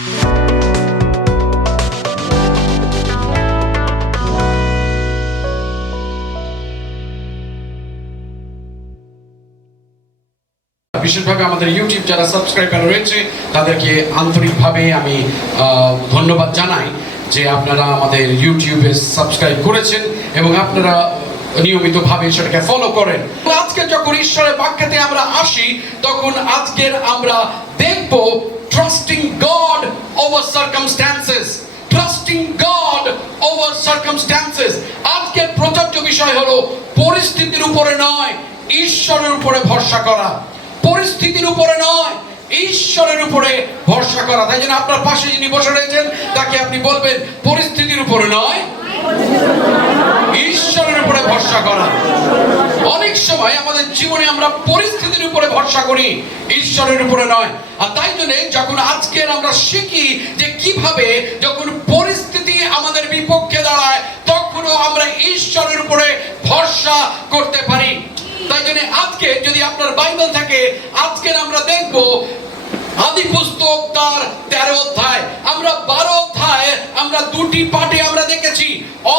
বিশেষভাবে আমাদের ইউটিউব যারা সাবস্ক্রাইবার রয়েছে তাদেরকে আন্তরিকভাবে আমি ধন্যবাদ জানাই যে আপনারা আমাদের ইউটিউবে সাবস্ক্রাইব করেছেন এবং আপনারা নিয়মিতভাবে সেটাকে ফলো করেন। আজকে যখন ঈশ্বরের বাক্যতে আমরা আসি তখন আজকের আমরা দেখব trusting god over circumstances. Trusting god over circumstances. আজকের প্রযোজ্য বিষয় হলো পরিস্থিতির উপরে নয়, ঈশ্বরের উপরে ভরসা করা। পরিস্থিতির উপরে নয়, ঈশ্বরের উপরে ভরসা করা। তাই জন্য আপনার পাশে যিনি বসে রয়েছেন তাকে আপনি বলবেন পরিস্থিতির উপরে নয়, ঈশ্বরের উপরে ভরসা করা। অনেক সময় আমাদের জীবনে আমরা পরিস্থিতির উপরে ভরসা করি, ঈশ্বরের উপরে নয়। আর তাই জন্য যখন আজকের আমরা শিখি যে কিভাবে যখন পরিস্থিতি আমাদের বিপক্ষে দাঁড়ায় তখনও আমরা ঈশ্বরের উপরে ভরসা করতে পারি। তাই জন্য আজকে যদি আপনার বাইবেল থাকে আজকের আমরা দেখব আদি পুস্তক তার 13 অধ্যায়। আমরা 12 অধ্যায় আমরা দুটি পাঠে আমরা দেখেছি।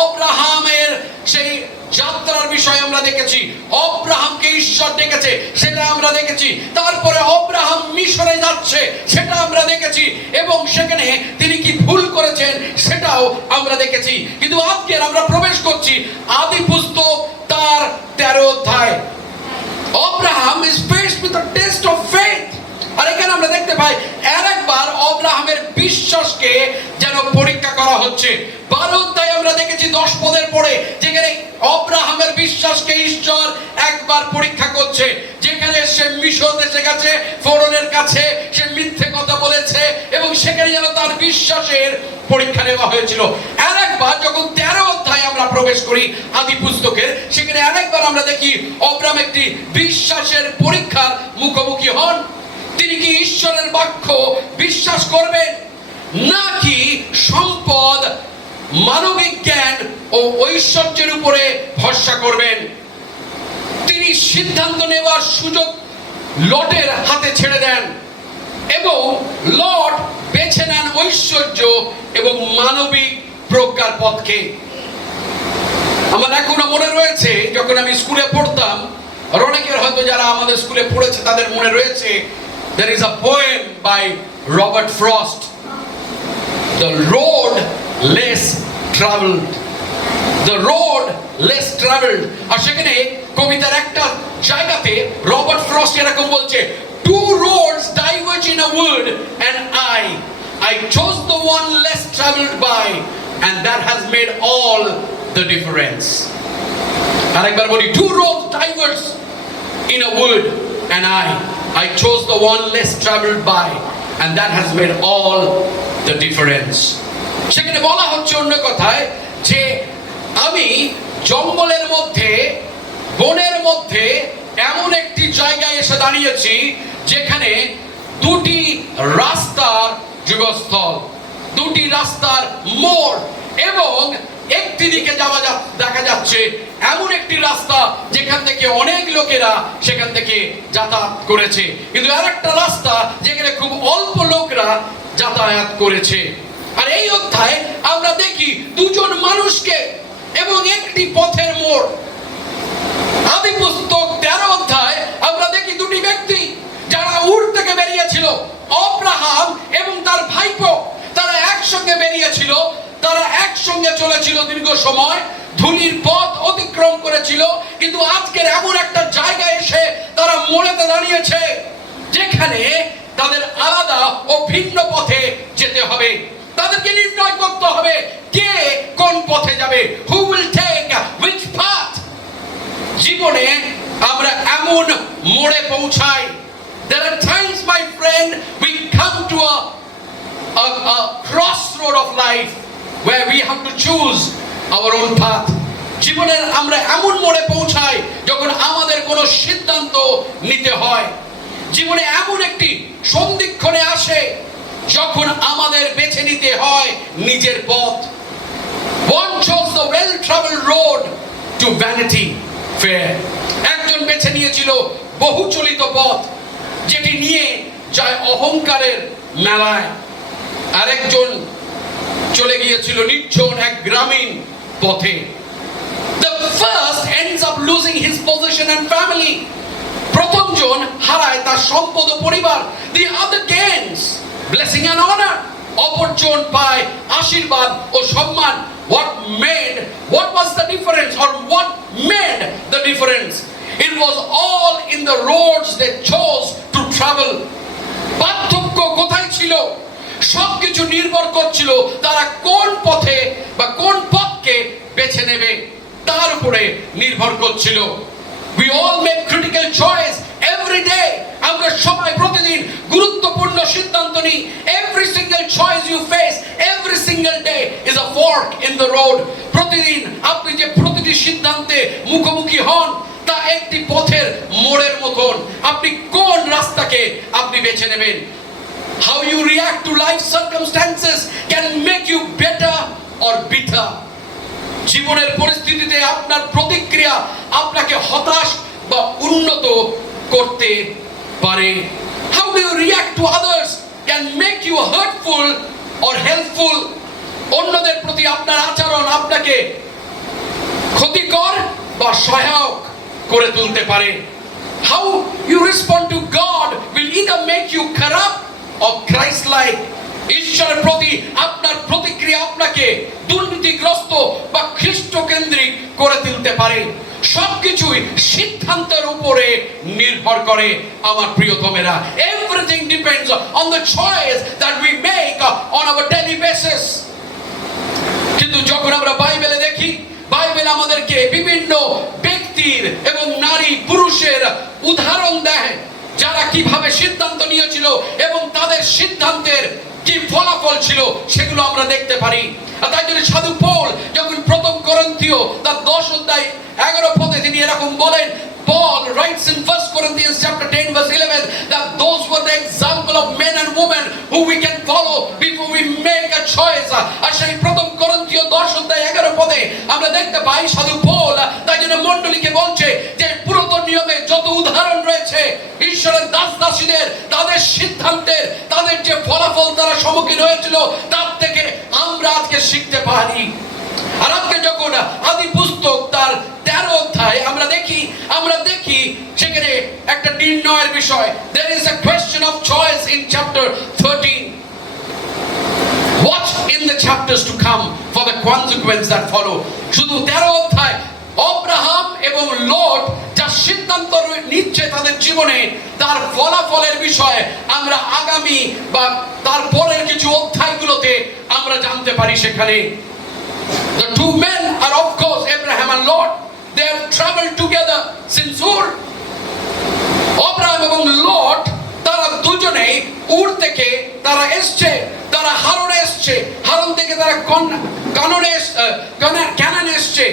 অব্রাহামের সেই যাত্রার বিষয় আমরা দেখেছি, অব্রাহামকে ঈশ্বর ডেকেছে সেটা আমরা দেখেছি। তারপরে অব্রাহাম মিশরে যাচ্ছে সেটা আমরা দেখেছি এবং সেখানে তিনি কি ভুল করেছেন সেটাও আমরা দেখেছি। কিন্তু আজকে আমরা প্রবেশ করছি আদি পুস্তক তার 13 অধ্যায়। Abraham is faced with a test of faith. আর এখানে আমরা দেখতে পাই আরেকবার অব্রাহামের বিশ্বাসকে যেন পরীক্ষা করা হচ্ছে। 12 অধ্যায়ে আমরা দেখেছি 10 পদের পরে যেখানে অব্রাহামের বিশ্বাসকে ঈশ্বর একবার পরীক্ষা করছে, যেখানে সে মিশর দেশে গেছে, ফরনের কাছে সে মিথ্যে কথা বলেছে এবং সেখানে যেন তার বিশ্বাসের পরীক্ষা নেওয়া হয়েছিল। আরেকবার যখন 13 অধ্যায়ে আমরা প্রবেশ করি আদি পুস্তকের, সেখানে আরেকবার আমরা দেখি অব্রাহাম একটি বিশ্বাসের পরীক্ষার মুখোমুখি হন। তিনি কি ঈশ্বরের বাক্য বিশ্বাস করবেন নাকি সম্পদ, মানবিক জ্ঞান ও ঐশ্বর্যের উপরে ভরসা করবেন? তিনি সিদ্ধান্ত নেওয়ার সুযোগ লটের হাতে ছেড়ে দেন এবং লট বেছে নেন ঐশ্বর্য এবং মানবিক প্রজ্ঞার পথকে। আমার এখনো মনে রয়েছে যখন আমি স্কুলে পড়তাম, আর অনেকের হয়তো যারা আমাদের স্কুলে পড়েছে তাদের মনে রয়েছে, there is a poem by Robert Frost, The Road Less Traveled. The Road Less Traveled. আর সেখানে কবিতার একটা জায়গাতে রবার্ট ফ্রস্ট এরকম বলছে, Two roads diverge in a wood and I chose the one less traveled by and that has made all the difference. আরেকবার বলি, Two roads diverge in a wood and I chose the one less traveled by and that has made all the difference. সেখানে বলা হচ্ছে অন্য কথায় যে আমি জঙ্গলের মধ্যে, বনের মধ্যে এমন একটি জায়গায় এসে দাঁড়িয়েছি যেখানে দুটি রাস্তার যুগস্থল, দুটি রাস্তার মোড় এবং একটি দিকে দেখা যাচ্ছে এমন একটি রাস্তা যেখান থেকে অনেক লোকেরা সেখান থেকে যাতায়াত করেছে, কিন্তু আরেকটা রাস্তা যেখানে খুব অল্প লোকরা যাতায়াত করেছে। আর এই অধ্যায়ে আমরা দেখি দুজন মানুষকে এবং একটি পথের মোড়। আদি পুস্তক 13 অধ্যায় আমরা দেখি দুটি ব্যক্তি যারা উর থেকে বেরিয়েছিল, অব্রাহাম এবং তার ভাইপো, তারা একসঙ্গে বেরিয়েছিল, তারা একসঙ্গে চলেছিল দীর্ঘ সময়, ধূলির পথ অতিক্রম করেছিল, কিন্তু আজকের এমন একটা জায়গায় এসে তারা মোড়েতে দাঁড়িয়েছে যেখানে তাদের আলাদা ও ভিন্ন পথে যেতে হবে। তাদেরকে নির্ণয় করতে হবে কে কোন পথে যাবে, who will take which path। জীবনে আমরা এমন মোড়ে পৌঁছাই, there are times my friend we come to a crossroad of life where we have to choose our own path. জীবনের আমরা এমন মোড়ে পৌঁছাই যখন আমাদের কোনো সিদ্ধান্ত নিতে হয়। জীবনে এমন একটি সন্ধিক্ষণে আসে যখন আমাদের বেছে নিতে হয় নিজের পথ। One chose the well-traveled road to Vanity Fair. একজন বেছে নিয়েছিল বহুচলিত পথ যেটি নিয়ে যায় অহংকারের মেলায়। আরেকজন চলে গিয়েছিল নির্জন এক গ্রামীণ পথে। The first ends up losing his possession and family. প্রথম জন হারায় তার সম্পদ ও পরিবার। The other gains blessing and honor. অপরজন পায় আশীর্বাদ ও সম্মান। What was the difference, or what made the difference? It was all in the roads they chose to travel. পার্থক্য কোথায় ছিল? সবকিছু নির্ভর করছিল তারা কোন পথে বা কোন পথকে বেছে নেবে তার উপরে নির্ভর করছিল। We all make critical choice every day. আমরা সবাই প্রতিদিন গুরুত্বপূর্ণ সিদ্ধান্ত নিই। Every single choice you face every single day is a fork in the road. প্রতিদিন আপনি যে প্রতিটি সিদ্ধান্তে মুখোমুখি হন তা একটি পথের মোড়ের মতন। আপনি কোন রাস্তাকে আপনি বেছে নেবেন? How you react to life circumstances can make you better or bitter. জীবনের পরিস্থিতিতে আপনার প্রতিক্রিয়া আপনাকে হতাশ বা উন্নত করতে পারে। How do you react to others can make you hurtful or helpful. অন্যদের প্রতি আপনার আচরণ আপনাকে ক্ষতিকর বা সহায়ক করে তুলতে পারে। How you respond to God will either make you corrupt or Christ-like. ঈশ্বরের প্রতি আপনার প্রতিক্রিয়া আপনাকে দুর্নীতিগ্রস্ত বা খ্রিস্টকেন্দ্রিক করে তুলতে পারে। সবকিছুই সিদ্ধান্তের উপরে নির্ভর করে আমার প্রিয়তমেরা। Everything depends on the choice that we make on our daily basis. কিন্তু যখন আমরা বাইবেলে দেখি, বাইবেল আমাদেরকে বিভিন্ন ব্যক্তির এবং নারী পুরুষের উদাহরণ দেয় যারা কিভাবে সিদ্ধান্ত নিয়েছিল এবং তাদের সিদ্ধান্তের কি ফলাফল ছিল সেগুলো আমরা দেখতে পারি। আর তাই জন্য সাধু পৌল যখন প্রথম করিন্থীয় তার 10 অধ্যায় 11 পদে তিনি এরকম বলেন, Paul writes in 1 Corinthians chapter 10 verse 11 that those were the example of men and women who we can follow before we make a choice. আর সেই প্রথম করিন্থীয় 10 অধ্যায় 11 পদে আমরা দেখতে পাই সাধু পৌল তাই জন্য মণ্ডলীকে বলছে যে পুরাতন নিয়মে যত উদাহরণ রয়েছে ঈশ্বরের দাস দাসীদের তাদের সিদ্ধান্তের তাদের যে ফলাফল তারা সম্মুখীন হয়েছিল তার থেকে আমরা আজকে শিখতে পারি। আর আজকে যখন আদি পুস্তক তার 13 অধ্যায় আমরা দেখি সেখানে একটা নির্ণয়ের বিষয়। There is a question of choice in chapter 13. Watch in the chapters to come for the consequences that follow. শুধু 13 অধ্যায় আব্রাহাম এবং লট যা সিদ্ধান্ত নিচ্ছে তাদের জীবনে তার ফলাফলের বিষয়ে আমরা আগামী বা তার পরের কিছু অধ্যায়গুলোতে আমরা জানতে পারি। সেখানে the two men are of course Abraham and Lot. They have traveled together since Ur. Abraham এবং লট তারা দুজনেই উর থেকে তারা এসছে, তারা হারনে এসছে, হারন থেকে তারা কানান এসছে।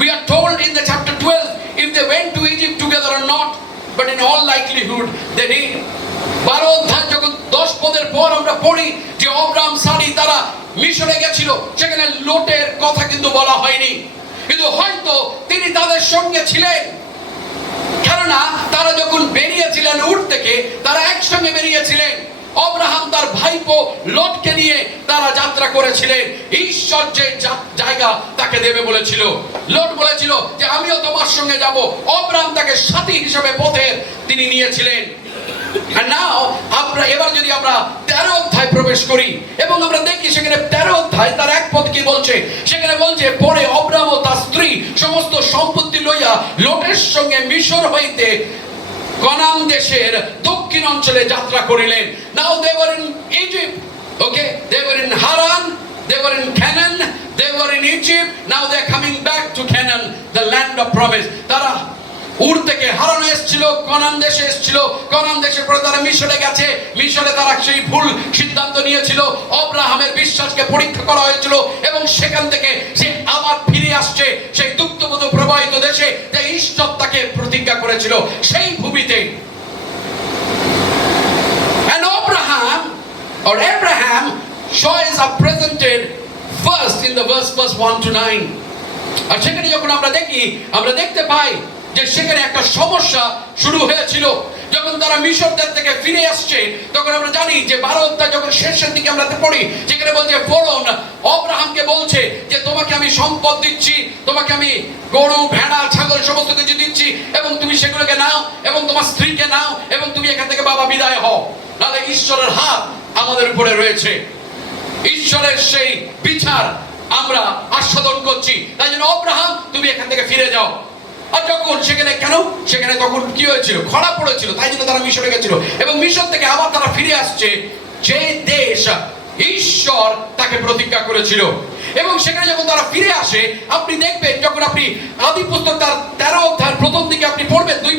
We are told in the chapter 12 if they went to Egypt together or not, but in all likelihood they did. 12 অধ্যায় যখন 10 পদের পর আমরা পড়ি যে আব্রাহাম সারি তারা মিশরে গেছিল, সেখানে লোটের কথা কিন্তু বলা হয়নি, কিন্তু হয়তো তিনি তাদের সঙ্গে ছিলেন। কেননা তারা যখন বেরিয়েছিলেন উর থেকে তারা একসঙ্গে বেরিয়েছিলেন। আব্রাহাম তার ভাইপো লটকে নিয়ে তারা যাত্রা করেছিলেন। ঈশ্বর যে জায়গা তাকে দেবে বলেছিল, লট বলেছিল যে আমিও তোমার সঙ্গে যাব। আব্রাহাম তাকে সাথী হিসেবে পথের তিনি নিয়েছিলেন। আর নাও আমরা এবার যদি আমরা 13 অধ্যায় প্রবেশ করি এবং আমরা দেখি সেখানে 13 অধ্যায় তার এক পদ কি বলছে, সেখানে বলছে পরে আব্রাহাম ও তার স্ত্রী সমস্ত সম্পত্তি লইয়া লটের সঙ্গে মিশর হইতে কানান দেশের দক্ষিণ অঞ্চলে যাত্রা করিলেন। Now they were in Egypt, okay, they were in Haran, they were in Canaan, they were in Egypt, now they are coming back to Canaan, the land of promise. তারা উর থেকে হারান এসেছিল, কানান দেশে এসেছিল, কানান দেশের পরে তারা মিশরে গেছে, মিশরে তারা সেই ভুল সিদ্ধান্ত নিয়েছিল। আব্রাহামের বিশ্বাসকে পরীক্ষা করা হয়েছিল এবং সেখান থেকে সে আবার ফিরে আসছে সেই দুগ্ধবধূ প্রবাহিত দেশে যে ঈশ্বর তাকে প্রতিজ্ঞা করেছিল সেই ভূমিতে। And Abraham choice are presented first in the verse 1 to 9. আর সেখানে যখন আমরা দেখি আমরা দেখতে পাই যে সেখানে একটা সমস্যা শুরু হয়েছিল। যখন তারা মিশর দেশ থেকে ফিরে আসছে, তখন আমরা জানি যে 12 অধ্যায় যখন শেষের দিকে আমরা পড়ি, যেখানে বলছে ফরৌন আব্রাহামকে বলছে যে তোমাকে আমি সম্পদ দিচ্ছি, তোমাকে আমি গরু ভেড়া ছাগল সমস্ত কিছু দিচ্ছি, এবং তুমি সেগুলোকে নাও এবং তোমার স্ত্রীকে নাও এবং তুমি এখান থেকে বাবা বিদায় হও, নাহলে ঈশ্বরের হাত আমাদের উপরে রয়েছে, ঈশ্বরের সেই বিচার আমরা আস্বাদন করছি। তাই জন্য আব্রাহাম তুমি এখান থেকে ফিরে যাও। আর যখন সেখানে তখন কি হয়েছিল, খরা পড়েছিল, তাই জন্য তারা মিশরে গেছিল, এবং মিশর থেকে আবার তারা ফিরে আসছে যে দেশ ঈশ্বর তাকে প্রতিজ্ঞা করেছিল। এবং সেখানে যখন তারা ফিরে আসে, আপনি দেখবেন যখন আপনি আদি পুস্তক তার 13 অধ্যায়ের প্রথম দিকে আপনি পড়বেন, 2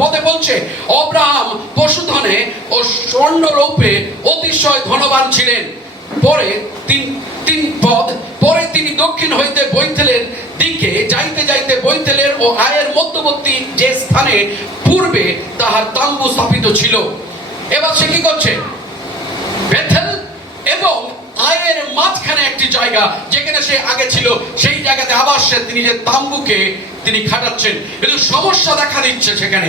পদে বলছে আব্রাহাম পশুধনে ও স্বর্ণরৌপে অতিশয় ধনবান ছিলেন। পরে তিন পদ পরে তিনি দক্ষিণ হইতে বৈতেলের দিকে যাইতে যাইতে বৈতেলের ও আয়ের মধ্যবর্তী যে স্থানে পূর্বে তাহার তাম্বু স্থাপিত ছিল। এবার সে কি করছে, বেথেল এবং আয়ের মাঝখানে একটি জায়গা যেখানে সে আগে ছিল, সেই জায়গাতে আবার তিনি যে তাম্বুকে তিনি খাটাচ্ছেন। কিন্তু সমস্যা দেখা দিচ্ছে সেখানে।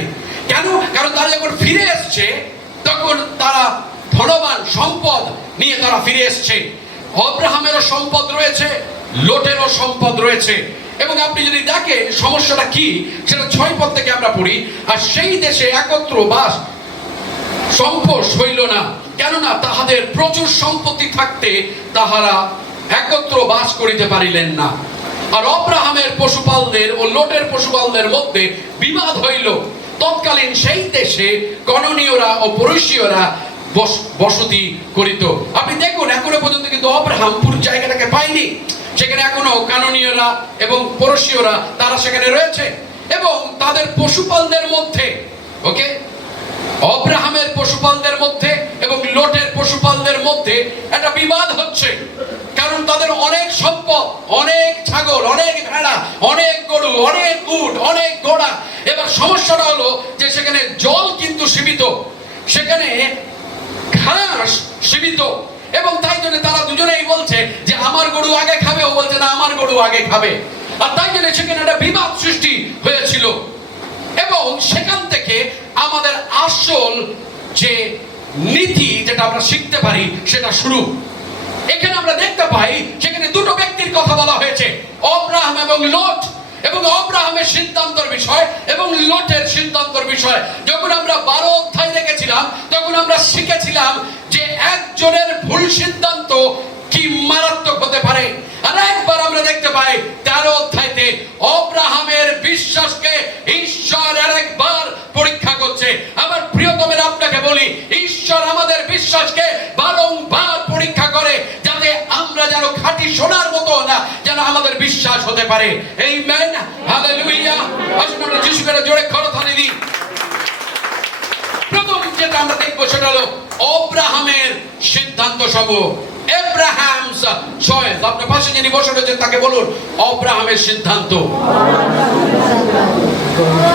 কেন? কারণ তারা যখন ফিরে এসছে তখন তারা ধনবান সম্পদ নিয়ে তারা ফিরে এসছে। আব্রাহামেরও সম্পদ রয়েছে, লোটেরও সম্পদ রয়েছে। এবং আপনি যদি দেখেন সমস্যাটা কি, সেটা 6 পদ থেকে আমরা পড়ি, আর সেই দেশে একত্র বাস সম্পদ হইল না, কেননা তাহাদের প্রচুর সম্পত্তি থাকতে তাহারা একত্র বাস করিতে পারিলেন না। আর আব্রাহামের পশুপালদের ও লোটের পশুপালদের মধ্যে বিবাদ হইল। তৎকালীন সেই দেশে কননীয়রা ও পরিসীয়রা বসতি করিত। আপনি দেখুন এখনো পর্যন্ত কিন্তু আব্রাহাম পুরো জায়গাটাকে পায়নি, সেখানে এখনো কাননীয়রা এবং পরশীয়রা তারা সেখানে রয়েছে, এবং তাদের পশুপালদের মধ্যে, ওকে, আব্রাহামের পশুপালদের মধ্যে এবং লোটের পশুপালদের মধ্যে একটা বিবাদ হচ্ছে। কারণ তাদের অনেক সম্পদ, অনেক ছাগল, অনেক ভেড়া, অনেক গরু, অনেক উট, অনেক ঘোড়া। এবার সমস্যাটা হলো যে সেখানে জল কিন্তু সীমিত, সেখানে ঘাস সীমিত, এবং তাই জন্য তারা দুজনেই বলছে যে আমার গরু আগে খাবে, ও বলছে না আমার গরু আগে খাবে। আর তাই জন্য সেখানে একটা বিবাদ সৃষ্টি হয়েছিল। এবং সেখান থেকে আমাদের আসল যে নীতি যেটা আমরা শিখতে পারি সেটা শুরু। এখানে আমরা দেখতে পাই সেখানে দুটো ব্যক্তির কথা বলা হয়েছে, আব্রাহাম এবং লোট, এবং আব্রাহামের সিদ্ধান্তর বিষয় এবং লোটের সিদ্ধান্তর বিষয়। যখন আমরা 12 অধ্যায় দেখেছিলাম তখন আমরা শিখেছিলাম যে একজনের ভুল সিদ্ধান্ত কি মারাত্মক হতে পারে। আর একবার আমরা দেখতে পাই 13 অধ্যায়তে আব্রাহামের বিশ্বাসকে ঈশ্বর আরেকবার পরীক্ষা করছে। আমার প্রিয়তমের আপনাকে বলি, ঈশ্বর আমাদের বিশ্বাসকে বারংবার পরীক্ষা করে, যাতে আমরা যেন খাঁটি সোনার মতো না, যেন আমাদের বিশ্বাস হতে পারে। Amen, hallelujah. আসুন আমরা যিশুকে জোরে করতালি দিই। প্রথম যেটা আমরা দেখবো সেটা হলো আব্রাহামের সিদ্ধান্ত সমূহ, Abraham's choice। আপনার পাশে যিনি বসে রয়েছেন তাকে বলুন আব্রাহামের সিদ্ধান্ত।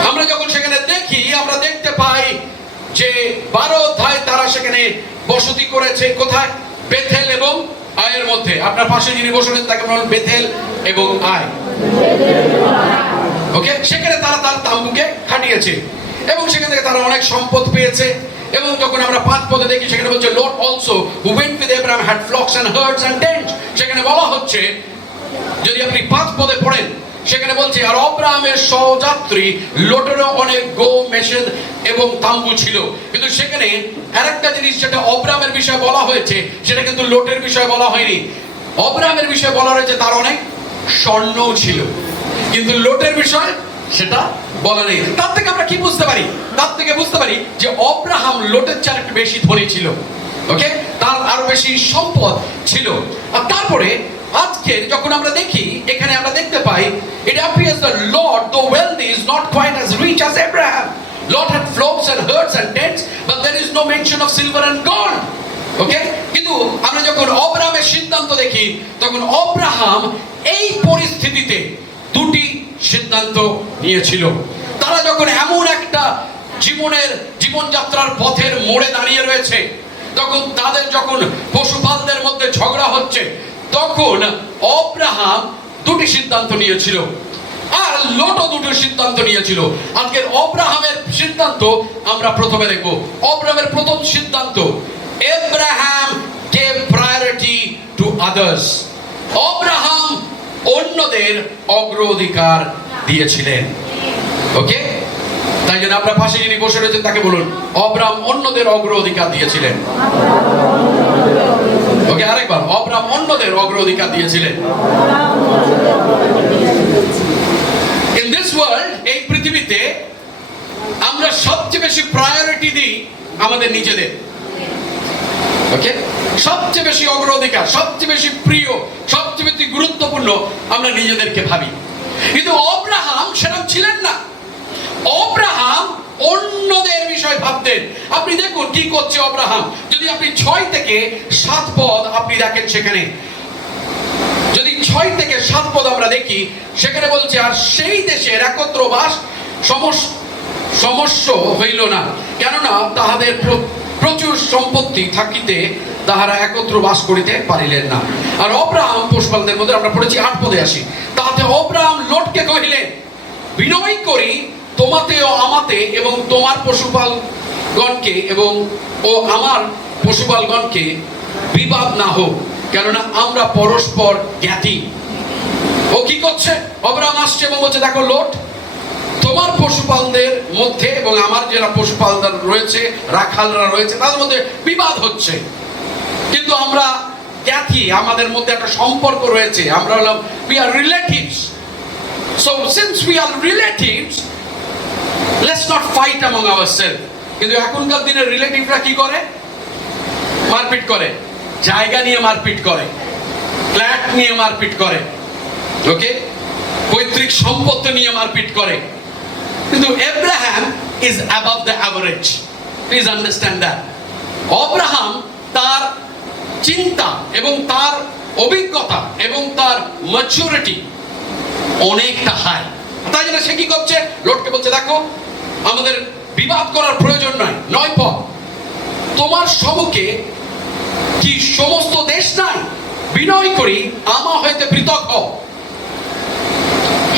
আমরা যখন সেখানে দেখি আমরা দেখতে পাই যে 12 অধ্যায় তারা সেখানে বসতি করেছে কোথায়, বেথেল এবং আয়ের মধ্যে। আপনার পাশে যিনি বসে রয়েছেন তাকে বলুন বেথেল এবং আয়, ওকে। সেখানে তারা তার তাম্বুকে খাটিয়েছে এবং সেখান থেকে তারা অনেক সম্পদ পেয়েছে। এবং যখন আমরা 5 পদে দেখি সেখানে বলছে Lot also who went with Abraham had flocks and herds and tents। সেখানে বলা হচ্ছে, যদি আপনি 5 পদে পড়েন সেখানে বলছে আর আব্রাহামের সহযাত্রী লোটেরও অনেক গো মেষেদ এবং তাম্বু ছিল। কিন্তু সেখানে আরেকটা জিনিস যেটা আব্রাহামের বিষয়ে বলা হয়েছে সেটা কিন্তু লোটের বিষয়ে বলা হয়নি। আব্রাহামের বিষয়ে বলা হয়েছে তার অনেক স্বর্ণও ছিল, কিন্তু লোটের বিষয় সেটা বলা নেই। তার থেকে আমরা কি বুঝতে পারি? তার থেকে বুঝতে পারি যে আব্রাহাম লোটের চেয়ে একটু বেশি ধনী ছিল, ওকে, তার আরো বেশি সম্পদ ছিল। আর তারপরে আজকে যখন আমরা দেখি এখানে আমরা দেখতে পাই it appears the Lord though wealthy is not quite as rich as Abraham. Lot had flocks and herds and tents, but there is no mention of silver and gold, ওকে। কিন্তু আমরা যখন আব্রাহামের সিদ্ধান্ত দেখি তখন আব্রাহাম এই পরিস্থিতিতে দুটি সিদ্ধান্ত নিয়েছিল। তারা যখন এমন একটা জীবনযাত্রার পথের মোড়ে দাঁড়িয়ে রয়েছে, তখন তাদের যখন পশুপালদের মধ্যে ঝগড়া হচ্ছে, তখন আব্রাহাম দুটি সিদ্ধান্ত নিয়েছিল। আর লোটও দুটো সিদ্ধান্ত নিয়েছিল। আজকের অব্রাহামের সিদ্ধান্ত আমরা প্রথমে দেখব। অব্রাহামের প্রথম সিদ্ধান্ত, Abraham gave priority to others. Abraham অন্যদের অগ্রাধিকার দিয়েছিলেন। ওকে, তাই জন্য আপনার পাশে যিনি বসে রয়েছেন তাকে বলুন, অব্রাহাম অন্যদের অগ্রাধিকার দিয়েছিলেন। ওকে, আরেকবার, অব্রাহাম অন্যদের অগ্রাধিকার দিয়েছিলেন। ইন দিস ওয়ার্ল্ড, এই পৃথিবীতে আমরা সবচেয়ে বেশি প্রায়োরিটি দিই আমাদের নিজেদের। ওকে, সবচেয়ে বেশি অগ্রাধিকার, সবচেয়ে বেশি প্রিয়, সবচেয়ে বেশি গুরুত্বপূর্ণ আমরা নিজেদেরকে ভাবি। কিন্তু অব্রাহাম সেরকম ছিলেন না। অব্রাহাম অন্যদের বিষয় ভাবতেন। আপনি দেখুন কি করছে অব্রাহাম। যদি আপনি 6 থেকে 7 পদ আপনি দেখেন, সেখানে যদি 6 থেকে 7 পদ আমরা দেখি, সেখানে বলছে, আর সেই দেশের একত্র বাস সমস্য হইল না, কেননা তাহাদের প্রচুর সম্পত্তি থাকিতে তাহারা একত্র বাস করিতে পারিলেন না। আর অব্রাহাম পশুপালদের মধ্যে আমরা পড়েছি 8 পদে আসি, তাহাতে অব্রাহাম লোটকে কহিলেন, বিনয় করি তোমাতে ও আমাতে এবং তোমার পশুপালগণকে এবং ও আমার পশুপালগণকে বিবাদ না হোক, কেননা আমরা পরস্পর জ্ঞাতি। ও কি করছে? অব্রাহাম আসছে এবং বলছে, দেখো লোট, তোমার পশুপালদের মধ্যে এবং আমার যারা পশুপালদার রয়েছে, রাখালরা রয়েছে, তাদের মধ্যে বিবাদ হচ্ছে, কিন্তু আমরা জ্ঞাতি, আমাদের মধ্যে একটা সম্পর্ক রয়েছে, আমরা হলাম we are relatives. So since we are relatives, let's not fight among ourselves. কিন্তু এখনকার দিনের রিলেটিভরা কি করে? মারপিট করে, জায়গা নিয়ে মারপিট করে, ফ্ল্যাট নিয়ে মারপিট করে, ওকে, পৈতৃক সম্পত্তি নিয়ে মারপিট করে। কিন্তু Abraham is above the average. Please understand that. Abraham তার চিন্তা এবং তার অভিজ্ঞতা এবং তার ম্যাচুরিটি অনেকটা হাই। তাই জন্য সে কি করছে? লোটকে বলছে, দেখো আমাদের বিবাদ করার প্রয়োজন নয় পথ, তোমার সম্মুখে কি সমস্ত দেশ নাই? বিনয় করি আমা হইতে পৃথক হও,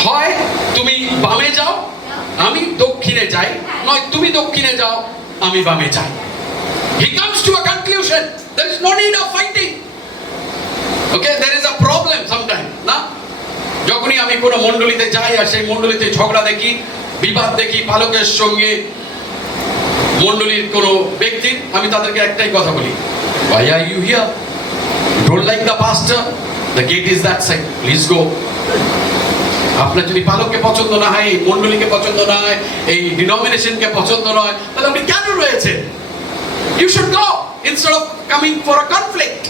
হয় তুমি বামে যাও আমি দক্ষিণে যাই, নয় তুমি দক্ষিণে যাও আমি বামে যাই। He comes to a conclusion. There is no need of fighting. Okay, there is a problem sometimes, না? যখনই আমি কোনো মণ্ডলীতে যাই আর সেই মণ্ডলীতে ঝগড়া দেখি, বিবাদ দেখি পালকের সঙ্গে মণ্ডলীর কোনো ব্যক্তির, আমি তাদেরকে একটাই কথা বলি, why are you here? You don't like the pastor? The gate is that side. Please go. আপনার যদি পালককে পছন্দ না হয়, এই মণ্ডলীকে পছন্দ না হয়, এই ডিনোমিনেশনকে পছন্দ নয়, তাহলে আপনি কেন রয়েছেন? You should go instead of coming for a conflict.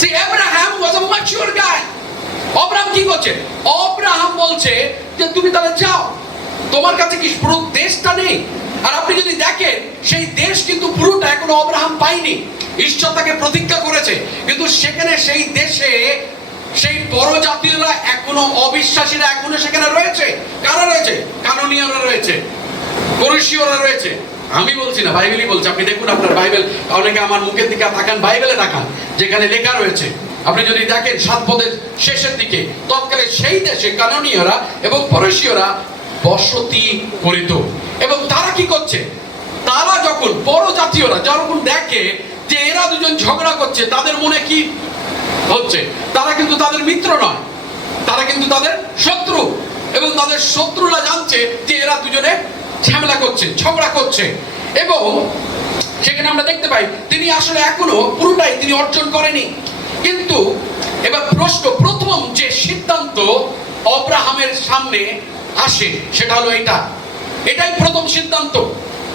See, Abraham was a mature guy. Abraham কি করছে? অব্রাহাম বলছে যে তুমি তাহলে যাও, তোমার কাছে কি পুরো দেশটা নেই? আর আপনি যদি দেখেন সেই দেশ কিন্তু পুরোটা এখনো অব্রাহাম পায়নি। ঈশ্বর তাকে প্রতিজ্ঞা করেছে, কিন্তু সেখানে সেই দেশে সেই পরজাতীয়রা এখনো, অবিশ্বাসীরা এখনো সেখানে রয়েছে। কারা রয়েছে? কানানীয়রা রয়েছে, পরিসীয়রা রয়েছে। আমি বলছি না, বাইবেলই বলছে। আপনি দেখুন আপনার বাইবেল, অনেকে আমার মুখের দিকে তাকান, বাইবেলে তাকান, যেখানে লেখা রয়েছে। আপনি যদি দেখেন 7 পদের শেষের দিকে, তৎকালে সেই দেশে কানানীয়রা এবং পরিসীয়রা বসতি করিত। এবং তারা কি করছে? তারা যখন পরজাতীয়রা যখন দেখে যে এরা দুজন ঝগড়া করছে, তাদের মনে কি হচ্ছে? তারা কিন্তু তাদের মিত্র নয়, তারা কিন্তু তাদের শত্রু। এবং তাদের শত্রুরা জানছে যে এরা দুজনে ঝামেলা করছে, ঝগড়া করছে। এবং সেখানে আমরা দেখতে পাই তিনি আসলে এখনো পুরোটাই তিনি অর্জন করেনি। কিন্তু এবার প্রশ্ন, প্রথম যে সিদ্ধান্ত অব্রাহামের সামনে আসে সেটা হলো এটাই প্রথম সিদ্ধান্ত।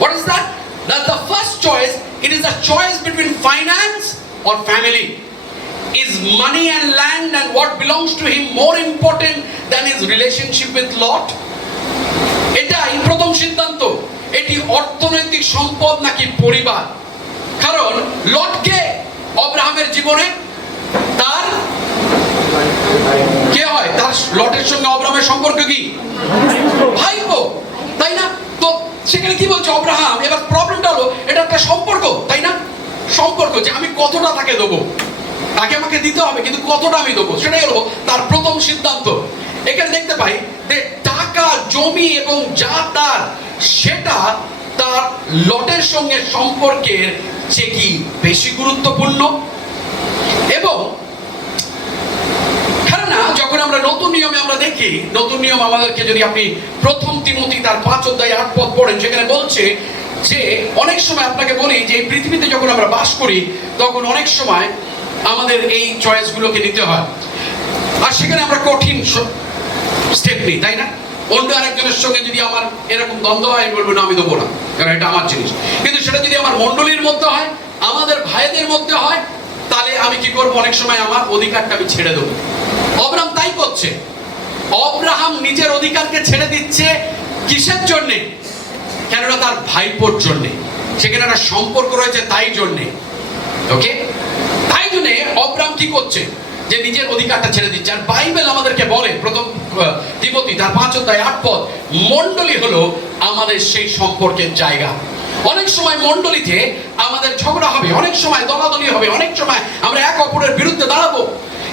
What is that? That's the first choice. It is a choice between finance or family. Is money and land and what belongs to him more important than his relationship with Lot? এটাই প্রথম সিদ্ধান্ত। এটি অর্থনৈতিক সম্পদ নাকি পরিবার? কারণ লটকে অব্রাহামের জীবনে তার কে হয়? তার লটের সঙ্গে অব্রাহামের সম্পর্ক কি? ভাইপো, তাই না? তো সেখানে কি বলছে অব্রাহাম? এবার প্রবলেমটা হলো এটা একটা সম্পর্ক, তাই না? সম্পর্ক যে আমি কতটা তাকে দেবো, তাকে আমাকে দিতে হবে, কিন্তু কতটা আমি দেবো, সেটাই হলো তার প্রথম সিদ্ধান্ত। এখানে দেখতে পাই যে টাকা, জমি এবং যা তার, সেটা তার লটের সঙ্গে সম্পর্কের চেয়ে কি বেশি গুরুত্বপূর্ণ? এবং না, যখন আমরা নতুন নিয়মে আমরা দেখি, নতুন নিয়ম আমাদেরকে যদি আপনি প্রথম তিমোথী তার 5 অধ্যায় 8 পদ পড়েন, সেখানে বলছে যে অনেক সময় আপনাকে বলি যে এই পৃথিবীতে যখন আমরা বাস করি তখন অনেক সময় আমাদের এই চয়েসগুলোকে নিতে হয়, আর সেখানে আমরা কঠিন স্টেপ নিই, তাই না? অন্য আরেকজনের সঙ্গে যদি আমার এরকম দ্বন্দ্ব হয়, আমি বলবো না, আমি দেবো না, কারণ এটা আমার জিনিস। কিন্তু সেটা যদি আমার মণ্ডলীর মধ্যে হয়, আমাদের ভাইদের মধ্যে হয়, তাহলে আমি কি করবো? অনেক সময় আমার অধিকারটা আমি ছেড়ে দেবো। অব্রাহাম তাই করছে। অব্রাহাম নিজের অধিকারকে ছেড়ে দিচ্ছে কিসের জন্যে? কেননা তার ভাইপোর জন্যে, সেখানে একটা সম্পর্ক রয়েছে, তাই জন্যে। ওকে, তাই জন্যে অব্রাহাম কি করছে? যে নিজের অধিকারটা ছেড়ে দিচ্ছে। আর বাইবেল আমাদেরকে বলে, প্রথম তিমোথী তার 5 অধ্যায় 8 পদ, মণ্ডলী হলো আমাদের সেই সম্পর্কের জায়গা। অনেক সময় মণ্ডলীতে আমাদের ঝগড়া হবে, অনেক সময় দলাদলি হবে, অনেক সময় আমরা এক অপরের বিরুদ্ধে দাঁড়াবো,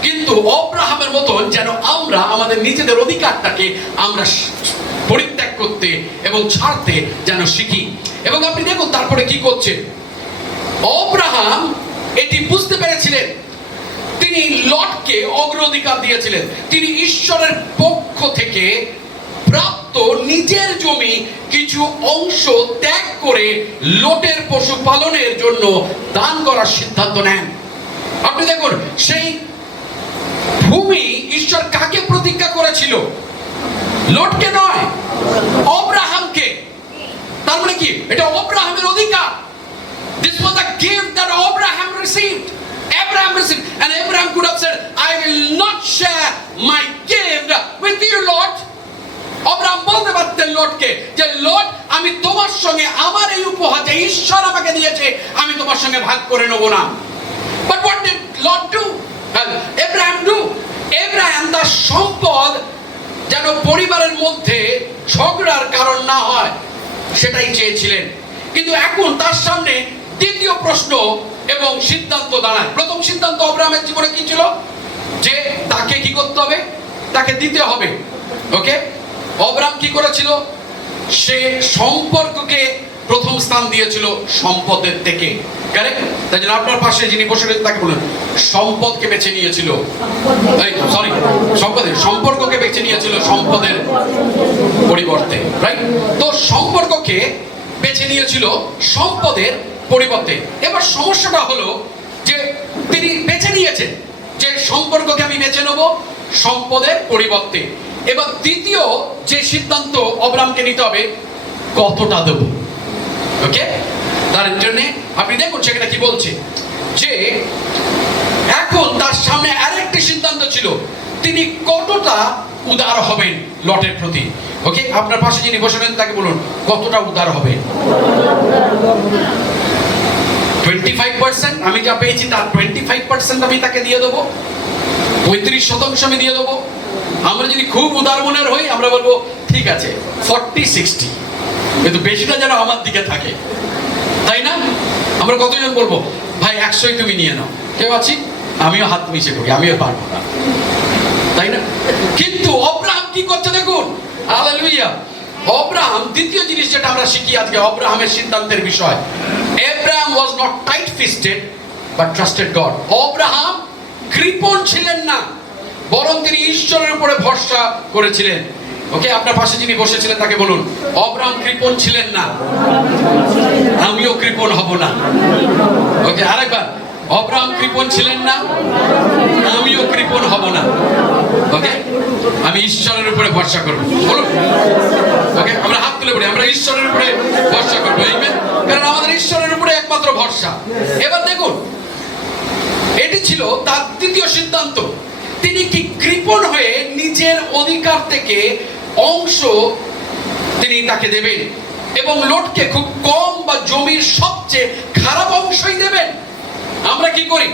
কিন্তু অব্রাহামের মতন যেন আমরা আমাদের নিজেদের অধিকারটাকে আমরা পরিত্যাগ করতে এবং ছাড়তে যেন শিখি। এবং আপনি দেখুন তারপরে কি করছে। অব্রাহাম এটি বুঝতে পেরেছিলেন, তিনি লটকে অগ্রাধিকার দিয়েছিলেন। তিনি ঈশ্বরের পক্ষ থেকে প্রাপ্ত নিজের জমি কিছু অংশ ত্যাগ করে লোটের পশু পালনের জন্য দান করার সিদ্ধান্ত নেন। আপনি দেখুন, সেই ভূমি ঈশ্বর কাকে প্রতিজ্ঞা করেছিল? লোটকে নয়, অব্রাহামকে। তার মানে কি? এটা অব্রাহামের অধিকার। This was a gift that Abraham received. Abraham received, and Abraham could have said, I will not share my gift with you, Lord. Abraham বলতে পারতেন লটকে যে, লট, আমি তোমার সঙ্গে আমার এই উপহার যে ঈশ্বর আমাকে দিয়েছে, আমি তোমার সঙ্গে ভাগ করে নেব না। But what did Lot do? Abraham do? Abraham তার সম্পদ যেন পরিবারের মধ্যে ঝগড়ার কারণ না হয়, সেটাই চেয়েছিলেন। কিন্তু এখন তার সামনে দ্বিতীয় প্রশ্ন এবং সিদ্ধান্ত দাঁড়ায়। প্রথম সিদ্ধান্ত অব্রাহামের জীবনে কি ছিল? যে তাকে কি করতে হবে? তাকে দিতে হবে। ওকে, অব্রাহাম কি করেছিল? সে সম্পর্ককে প্রথম স্থান দিয়েছিল সম্পদের থেকে। কারেক্ট? তাই জন্য আপনার পাশে যিনি বসে রয়েছেন তাকে বলুন, সম্পদকে বেছে নিয়েছিল, সম্পর্ককে বেছে নিয়েছিল সম্পদের পরিবর্তে। রাইট? তো সম্পর্ককে বেছে নিয়েছিল সম্পদের পরিবর্তে। এবার সমস্যাটা হলো যে তিনি বেছে নিয়েছেন যে সম্পর্ককে আমি বেছে নেব সম্পদের পরিবর্তে। এবার দ্বিতীয় যে সিদ্ধান্ত অব্রাহামকে নিতে হবে, কতটা দেব। ওকে, তার জন্য আপনি দেখুন সেখানে কি বলছে, যে এখন তার সামনে আরেকটি সিদ্ধান্ত ছিল, তিনি কতটা উদার হবেন লটের প্রতি। ওকে, আপনার পাশে যিনি বসে রয়েছেন তাকে বলুন, কতটা উদার হবে। 25% আমি যা পেয়েছি তার 25% আমি তাকে দিয়ে দেবো, 35% আমি দিয়ে দেবো। আমরা যদি খুব উদার মনের হই, আমরা বলবো ঠিক আছে 40-60, কিন্তু বেশিটা যেন আমার দিকে থাকে, তাই না? আমরা কতজন বলবো, ভাই 100ই তুমি নিয়ে নাও, কেউ আছি, আমিও হাত মিশে করি, আমিও পারবো না, তাই না? কিন্তু অব্রাহাম কি করছে দেখুন, হালেলুয়া। অব্রাহাম, দ্বিতীয় জিনিস যেটা আমরা শিখি আজকে অব্রাহামের সিদ্ধান্তের বিষয়, Abraham was not tight-fisted but trusted God. Abraham কৃপণ ছিলেন না, বরং তিনি ঈশ্বরের উপরে ভরসা করেছিলেন। ওকে, আপনার পাশে যিনি বসেছিলেন তাকে বলুন, অব্রাহাম কৃপণ ছিলেন না, আমিও কৃপণ হব না। ওকে, আরেকবার, অব্রাহাম কৃপণ ছিলেন না, আমিও কৃপণ হব না। ওকে, আমি ঈশ্বরের উপরে ভরসা করব। বলুন, ওকে, আমরা হাত তুলে পড়ি, আমরা ঈশ্বরের উপরে ভরসা করবো, কারণ আমাদের ঈশ্বরের উপরে একমাত্র ভরসা। এবার দেখুন, এটি ছিল তার দ্বিতীয় সিদ্ধান্ত। তিনি কি কৃপণ হয়ে নিজের অধিকার থেকে অংশ তিনি তাকে দেবেন, এবং লোটকে খুব কম বা জমির সবচেয়ে খারাপ অংশই দেবেন। আমরা কি করি,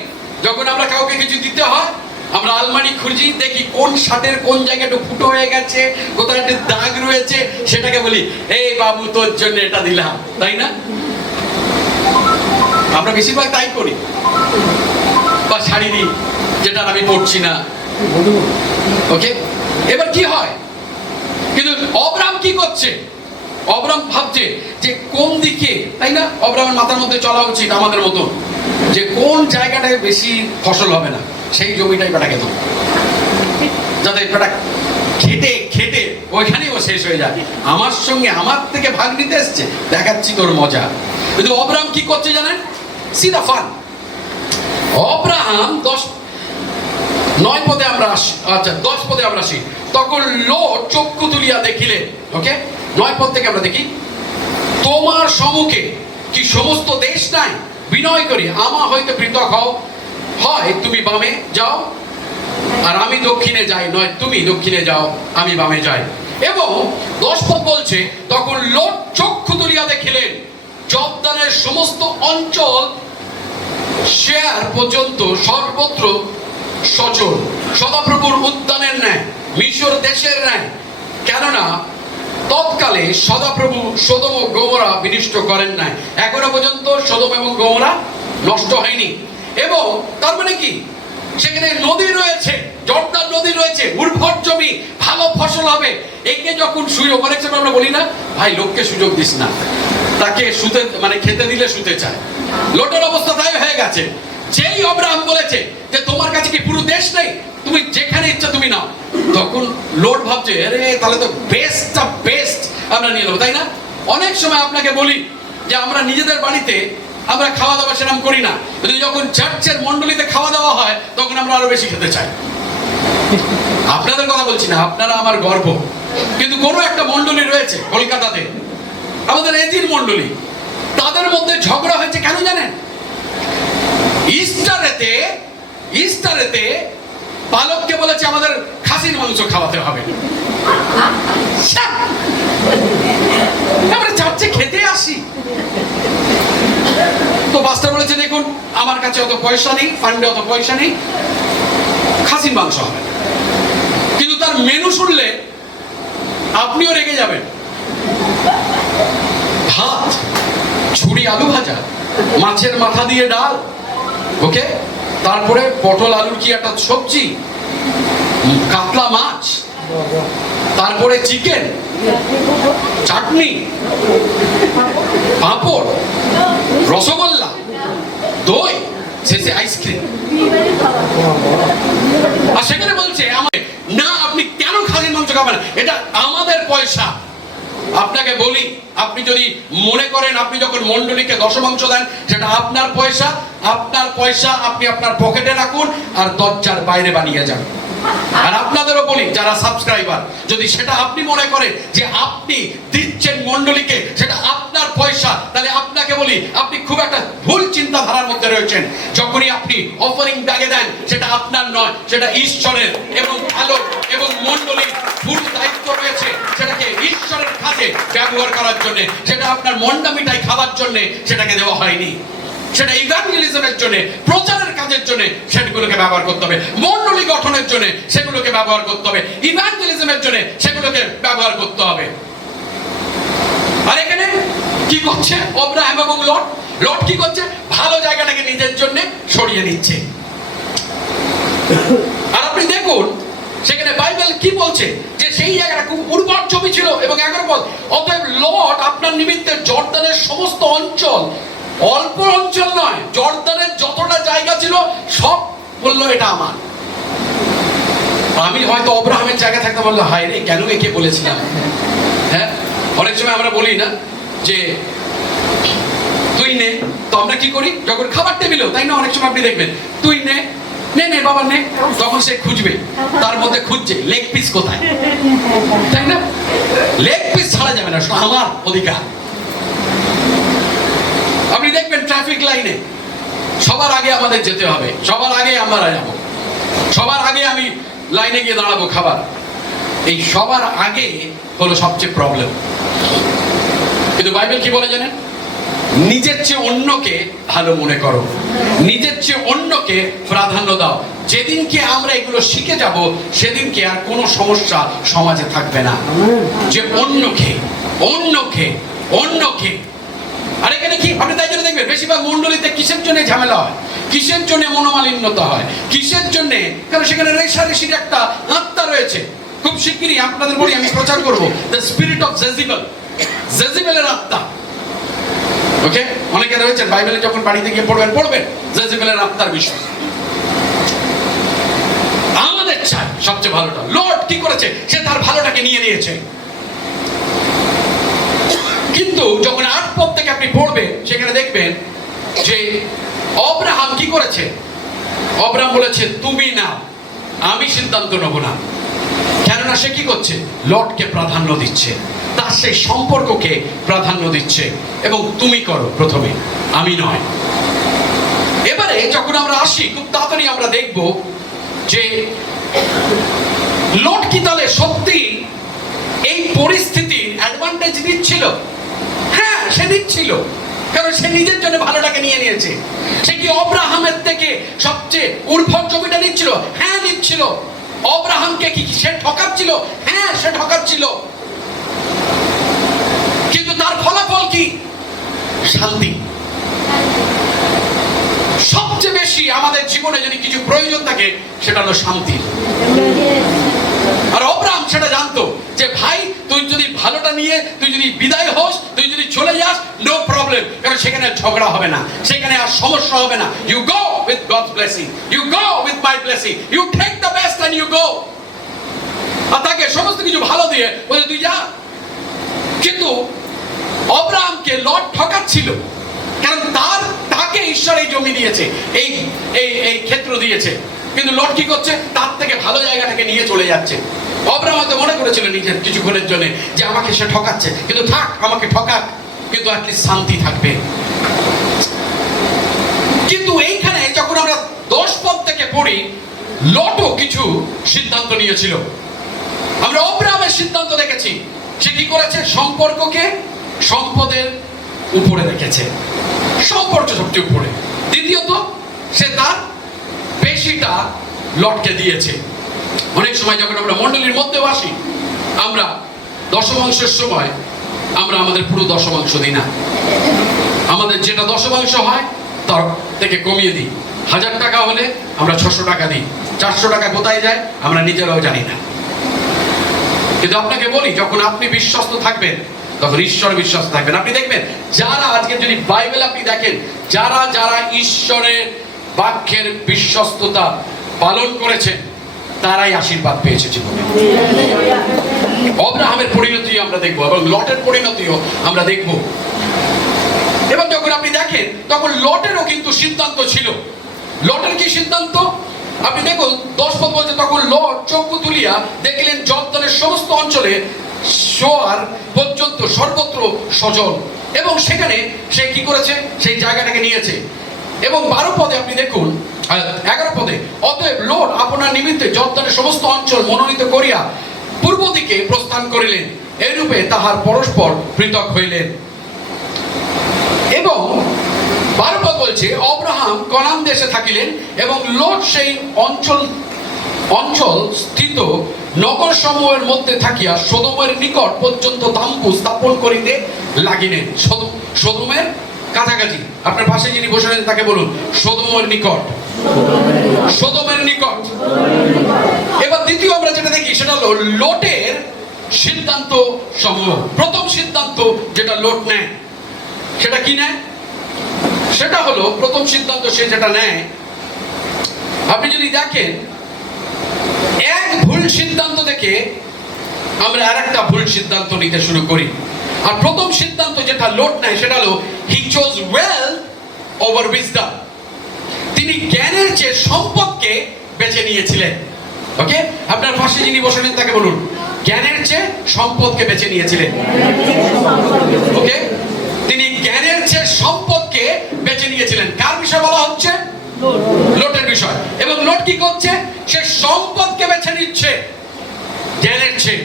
যখন আমরা কাউকে কিছু দিতে হয়, আমরা আলমারি খুঁজি, দেখি কোন শার্টের কোন জায়গাটা ফুটো হয়ে গেছে, কোথায় একটা দাগ রয়েছে, সেটাকে বলি, এই বাবু তোর জন্য এটা দিলাম, তাই না? আমরা বেশিরভাগ তাই করি। বা শাড়ি দিই যেটা আমি পরছি না। ওকে, এবার কি হয়, কিন্তু অব্রাহাম কি করছে? অব্রাহাম ভাবছে যে কোন দিকে, তাই না? অব্রাহামের মাথার মধ্যে চলা উচিত আমাদের মতন, যে কোন জায়গাটায় বেশি ফসল হবে না সেই জমিটাই বেটাকে দেবো, যাতে বেটা খেটে খেটে ওইখানেই ও শেষ হয়ে যায়। আমার সঙ্গে আমার থেকে ভাগ নিতে এসছে, দেখাচ্ছি তোর মজা। কিন্তু অব্রাহাম কি করছে জানেন? সি দা ফান। অব্রাহাম 9 পদে আমরা আসি, আচ্ছা 10 পদে আমরা আসি। তখন লোট চক্ষু তুলিয়া দেখিলে, ওকে 9 পদ থেকে আমরা দেখি, তোমার সম্মুখে কি সমস্ত দেশ নাই? বিনয় করি আমা হইতে পৃথক হও, হয় তুমি বামে যাও আর আমি দক্ষিণে যাই, নয় তুমি দক্ষিণে যাও আমি বামে যাই। এবং 10 পদ বলছে, তখন লোট চক্ষু তুলিয়া দেখিলেন জর্দানের সমস্ত অঞ্চল শেয়ার পর্যন্ত সর্বত্র সচল, সদাপ্রভুর উদ্যানের ন্যায়, মিশর দেশের ন্যায়। কেননা তৎকালে সদাপ্রভু সোদম ও গমোরা বিনষ্ট করেন নাই। এখনো পর্যন্ত সোদম এবং গমোরা নষ্ট হয়নি। এবং তার মানে কি, সেখানে নদী রয়েছে, জর্দান নদী রয়েছে, উর্বর জমি, ভালো ফসল হবে। একে যখন সুযোগ, অনেক সময় আমরা বলি না, ভাই লোককে সুযোগ দিস না, তাকে শুতে মানে খেতে দিলে শুতে চায়। লোটের অবস্থা তাই হয়ে গেছে। যেই অব্রাহাম বলেছে যে তোমার কাছে কি পুরো দেশ নেই, তুমি যেখানে ইচ্ছা তুমি নাও, তখন লোট ভাবছে আরে তাহলে তো বেস্ট আমরা নিয়ে নেবো, তাই না? অনেক সময় আপনাকে বলি যে আমরা নিজেদের বাড়িতে আমরা খাওয়া দাওয়া সেরকম করি না, কিন্তু যখন চার্চের মণ্ডলীতে খাওয়া দাওয়া হয় তখন আমরা আরো বেশি খেতে চাই। আপনাদের কথা বলছি না, আপনারা আমার গর্ব। কিন্তু কোনো একটা মণ্ডলী রয়েছে কলকাতাতে, আমাদের এজির মণ্ডলী, তাদের মধ্যে ঝগড়া হয়েছে কেন জানেন? ইস্টারেতে পালককে বলেছে আমাদের খাসির মাংস খাওয়াতে হবে। আমরা চার্চে খেতে আসি, তো পাস্টার বলেছে দেখুন আমার কাছে অত পয়সা নেই, ফান্ডে অত পয়সা নেই, খাসির মাংস হবে। কিন্তু তার মেনু শুনলে আপনিও রেগে যাবেন। ভাত, ঝুড়ি আলু ভাজা, মাছের মাথা দিয়ে ডাল, ওকে, তারপরে পটল আলুর কি একটা সবজি, কাতলা মাছ, তারপরে চিকেন, চাটনি, পাঁপড়, রসগোল্লা, দই, শেষে আইসক্রিম। আর সেখানে বলছে না আপনি কেন খাসির মাংস খাবেন, এটা আমাদের পয়সা। আপনাকে বলি, আপনি যদি মনে করেন আপনি যখন মণ্ডলীকে দশমাংশ দেন সেটা আপনার পয়সা, আপনি আপনার পকেটে রাখুন আর দরজার বাইরে বানিয়ে যান। আর আপনাদেরও বলি যারা সাবস্ক্রাইবার, যদি সেটা আপনি মনে করেন যে আপনি দিচ্ছেন মণ্ডলীকে সেটা আপনার পয়সা, তাহলে আপনাকে বলি আপনি খুব একটা ভুল চিন্তাধারার মধ্যে রয়েছেন। যখনই আপনি অফারিং ব্যাগে দেন সেটা আপনার নয়, সেটা ঈশ্বরের। এবং আলো এবং মণ্ডলীর পুরো দায়িত্ব রয়েছে সেটাকে ঈশ্বরের কাজে ব্যবহার করার জন্য। সেটা আপনার মন্ডামিটাই খাওয়ার জন্য সেটাকে দেওয়া হয়নি, সেটা ইভাঞ্জেলিজমের জন্য, প্রচারের কাজের জন্য সেগুলোকে ব্যবহার করতে হবে, মণ্ডলী গঠনের জন্য সেগুলোকে ব্যবহার করতে হবে, ইভাঞ্জেলিজমের জন্য সেগুলোকে ব্যবহার করতে হবে। আর এখানে কি করছে অব্রাহাম এবং লট? লট কি করছে? ভালো জায়গাটাকে নিজের জন্য সরিয়ে নিচ্ছে। আর আপনি দেখুন সেখানে বাইবেল কি বলছে, যে সেই জায়গাটা খুব উর্বর জমি ছিল। এবং 11 পদ, অতএব লট আপনার নিমিত্তে জর্দানের সমস্ত অঞ্চল, অল্প অঞ্চল নয়, জর্দানের যতটা জায়গা ছিল সব বললো এটা আমার। আমি হয়তো অব্রাহামের জায়গা থাকতে বললো হায় রে কেন একে বলেছিলাম। হ্যাঁ, অনেক সময় আমরা বলি না যে তুই নে, তো আমরা কি করি যখন খাবার টেবিলেও, তাই না? অনেক সময় আপনি দেখবেন তুই নে নে নে বাবা নে, তখন সে খুঁজবে, তার মধ্যে খুঁজছে লেগ পিস কোথায়, তাই না? লেগ পিস ছাড়া যাবে না, আমার অধিকার। আপনি দেখবেন ট্রাফিক লাইনে সবার আগে আমাদের যেতে হবে, সবার আগে আমরা যাব, সবার আগে আমি লাইনে গিয়ে দাঁড়াবো খাবার। এই সবার আগে হলো সবচেয়ে প্রবলেম। কিন্তু বাইবেল কি বলে জানেন? নিজের চেয়ে অন্যকে ভালো মনে করো, নিজের চেয়ে অন্যকে প্রাধান্য দাও। যেদিনকে আমরা এগুলো শিখে যাব সেদিনকে আর কোনো সমস্যা সমাজে থাকবে না। যে অন্যকে অন্যকে অন্যকে। আর এখানে কি আপনি তাই জন্য দেখবেন বেশিরভাগ মণ্ডলীতে কিসের জন্য ঝামেলা হয়, কিসের জন্য মনোমালিন্যতা হয়, কিসের জন্য? কারণ সেখানে রেষারেষির একটা আত্মা রয়েছে। খুব শিগগিরই আপনাদের বলি আমি প্রচার করব দ্য স্পিরিট অফ জেজিবেল, জেজিবেলের আত্মা। ওকে, অনেকে রয়েছেন বাইবেলে যখন বাড়িতে গিয়ে পড়বেন জেজিবেলের আত্মার বিষয়। আমাদের চাই সবচেয়ে ভালোটা। লর্ড কি করেছে? সে তার ভালোটাকে নিয়ে নিয়েছে। কিন্তু যখন 8 পদ থেকে আপনি পড়বেন সেখানে দেখবেন যে অব্রাহাম কি করেছে। অব্রাহাম বলেছে তুমি না, আমি সিদ্ধান্ত নেব না। কেননা সে কি করছে? লর্ডকে প্রাধান্য দিচ্ছে, তার সেই সম্পর্ককে প্রাধান্য দিচ্ছে, এবং তুমি করো প্রথমে, আমি নয়। এবারে যখন আমরা আসি খুব তাড়াতাড়ি আমরা দেখব যে লর্ড কি তাহলে সত্যি এই পরিস্থিতির অ্যাডভান্টেজ নিচ্ছিল? হ্যাঁ, সে নিচ্ছিল, কারণ সে নিজের জন্য ভালোটাকে নিয়ে নিয়েছে। সে কি অব্রাহামের থেকে সবচেয়ে উর্বর জমিটা নিচ্ছিল? হ্যাঁ, নিচ্ছিল। অব্রাহামকে কি সে ঠকাচ্ছিল? হ্যাঁ, সে ঠকাচ্ছিল। কিন্তু তার ফলাফল কি? শান্তি। সবচেয়ে বেশি আমাদের জীবনে যদি কিছু প্রয়োজন থাকে সেটা হলো শান্তি। আর অব্রাহাম সেটা জানতো যে ভাই তুই যদি ভালোটা নিয়ে তুই যদি বিদায় হোস, তুই যদি চলে যাস, নো প্রবলেম, কারণ সেখানে ঝগড়া হবে না, সেখানে আর সমস্যা হবে না। You go with God's blessing, you go with my blessing, you take the best and you go. আর তাকে সমস্ত কিছু ভালো দিয়ে বলে তুই যা। কিন্তু অব্রাহামকে লর্ড ঠকাচ্ছিল, কারণ তাকে ঈশ্বর এই জমি দিয়েছে, এই এই এই ক্ষেত্র দিয়েছে। কিন্তু লর্ড কি করছে? তার থেকে ভালো জায়গাটাকে নিয়ে চলে যাচ্ছে। অব্রাহাম হয়তো মনে করেছিল নিজের কিছুক্ষণের জন্য যে আমাকে সে ঠকাচ্ছে, কিন্তু থাক, আমাকে ঠকাক, কিন্তু অ্যাটলিস্ট শান্তি থাকবে। কিন্তু এইখানে যখন আমরা 10 পদ থেকে পড়ি, লটও কিছু সিদ্ধান্ত নিয়েছিল। আমরা অব্রাহামের সিদ্ধান্ত দেখেছি, সে কি করেছে? সম্পর্ককে সম্পদের উপরে রেখেছে, সম্পর্ক সবচেয়ে উপরে। দ্বিতীয়ত, সে তার বেশিটা লটকে দিয়েছে। অনেক সময় যখন আমরা মণ্ডলীর মধ্যে আসি, আমরা দশমাংশের সময় আমরা আমাদের পুরো দশমাংশ দিই না। আমাদের যেটা দশমাংশ হয় তার থেকে কমিয়ে দিই। 1000 টাকা হলে আমরা 600 টাকা দিই। 400 টাকা কোথায় যায় আমরা নিজেরাও জানি না। কিন্তু আপনাকে বলি, যখন আপনি বিশ্বস্ত থাকবেন তখন ঈশ্বর বিশ্বস্ত থাকবেন। আপনি দেখবেন যারা আজকে যদি বাইবেল আপনি দেখেন, যারা যারা ঈশ্বরের বাক্যের বিশ্বস্ততা পালন করেছেন তারাই আশীর্বাদ পেয়েছে জীবনে। অব্রাহামের পরিণতিও আমরা দেখব, এবং লটের পরিণতিও আমরা দেখব। এবং যখন আপনি দেখেন তখন লটেরও কিন্তু সিদ্ধান্ত ছিল। লটের কি সিদ্ধান্ত? আপনি দেখুন 10 পদ বলতে, তখন লট চক্ষু তুলিয়া দেখলেন যর্দনের সমস্ত অঞ্চলে শোয়ার পর্যন্ত সর্বত্র সজল, এবং সেখানে সে কি করেছে? সেই জায়গাটাকে নিয়েছে। এবং 12 পদে আপনি দেখুন, 11 পদে, অতএব লট আপনার নিমিত্তে যর্দনের সমস্ত অঞ্চল মনোনীত করিয়া পূর্ব দিকে প্রস্থান করিলেন, এইরূপে তাহার পরস্পর পৃথক হইলেন। এবং 12 পদ বলছে, অব্রাহাম কনান দেশে থাকিলেন, এবং লট সেই অঞ্চল স্থিত নগর সমূহের মধ্যে থাকিয়া সোদোমের নিকট পর্যন্ত তাম্বু স্থাপন করিতে লাগিলেন। সোদোমের কাছাকাছি। আপনার পাশে যিনি বসে আছেন তাকে বলুন, সোদোমের নিকট, সোদোমের নিকট। এবার দ্বিতীয় আমরা যেটা দেখি সেটা হলো লটের সিদ্ধান্ত সমূহ। প্রথম সিদ্ধান্ত যেটা লট নেয়, সেটা কি নেয়? সেটা হলো প্রথম সিদ্ধান্ত সে যেটা নেয়, আপনি যদি দেখেন, এক ভুল সিদ্ধান্ত থেকে আমরা আরেকটা ভুল সিদ্ধান্ত নিতে শুরু করি। আর প্রথম সিদ্ধান্ত যেটা লট নেয় সেটা হলো হি চোজ ওয়েলথ ওভার উইজডম। তিনি জ্ঞানের চেয়ে সম্পদকে বেছে নিয়েছিলেন। ওকে, আপনার পাশে যিনি বসেছেন তাকে বলুন, জ্ঞানের চেয়ে সম্পদকে বেছে নিয়েছিলেন। ওকে, তিনি জ্ঞানের চেয়ে সম্পদকে বেছে নিয়েছিলেন। কার বিষয় বলা হচ্ছে? লটের বিষয়। এবং লট কি করছে? সে সম্পদকে বেছে নিচ্ছে জ্ঞানের চেয়ে।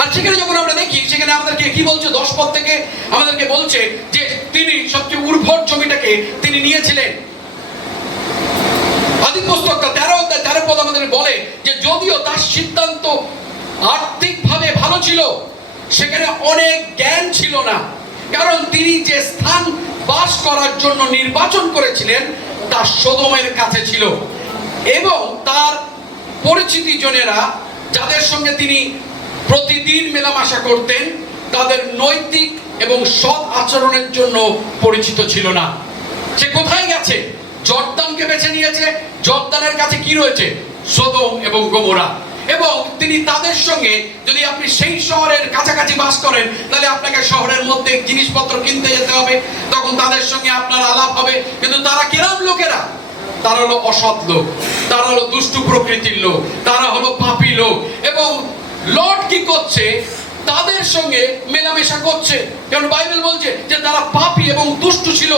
আর সেখানে যখন আমরা দেখি, সেখানে আমাদেরকে কি বলছে? 10 পদ থেকে আমাদেরকে বলছে যে তিনি সবচেয়ে উর্বর জমিটাকে তিনি নিয়েছিলেন। আদি পুস্তক 13 পদ আমাদের বলে যে যদিও তার সিদ্ধান্ত আর্থিকভাবে ভালো ছিল, সেখানে অনেক জ্ঞান ছিল না, কারণ তিনি যে স্থান বাস করার জন্য নির্বাচন করেছিলেন তা সোদোমের কাছে ছিল, এবং তার পরিচিতি জনেরা যাদের সঙ্গে তিনি প্রতিদিন মেলামেশা করতেন তাদের নৈতিক এবং সৎ আচরণের জন্য পরিচিত ছিল না। সে কোথায় গেছে? জর্দানকে বেছে নিয়েছে। জর্দানের কাছে কি রয়েছে? সদম এবং গমোরা। এবং তিনি তাদের সঙ্গে, যদি আপনি সেই শহরের কাছাকাছি বাস করেন তাহলে আপনাকে শহরের মধ্যে জিনিসপত্র কিনতে যেতে হবে, তখন তাদের সঙ্গে আপনার আলাপ হবে। কিন্তু তারা কিরম লোকেরা? তারা হলো অসৎ লোক, তারা হলো দুষ্টু প্রকৃতির লোক, তারা হলো পাপী লোক। এবং লর্ড কি করছে? তাদের সঙ্গে মেলামেশা করছে, কারণ বাইবেল বলছে যে তারা পাপী এবং দুষ্টু ছিল।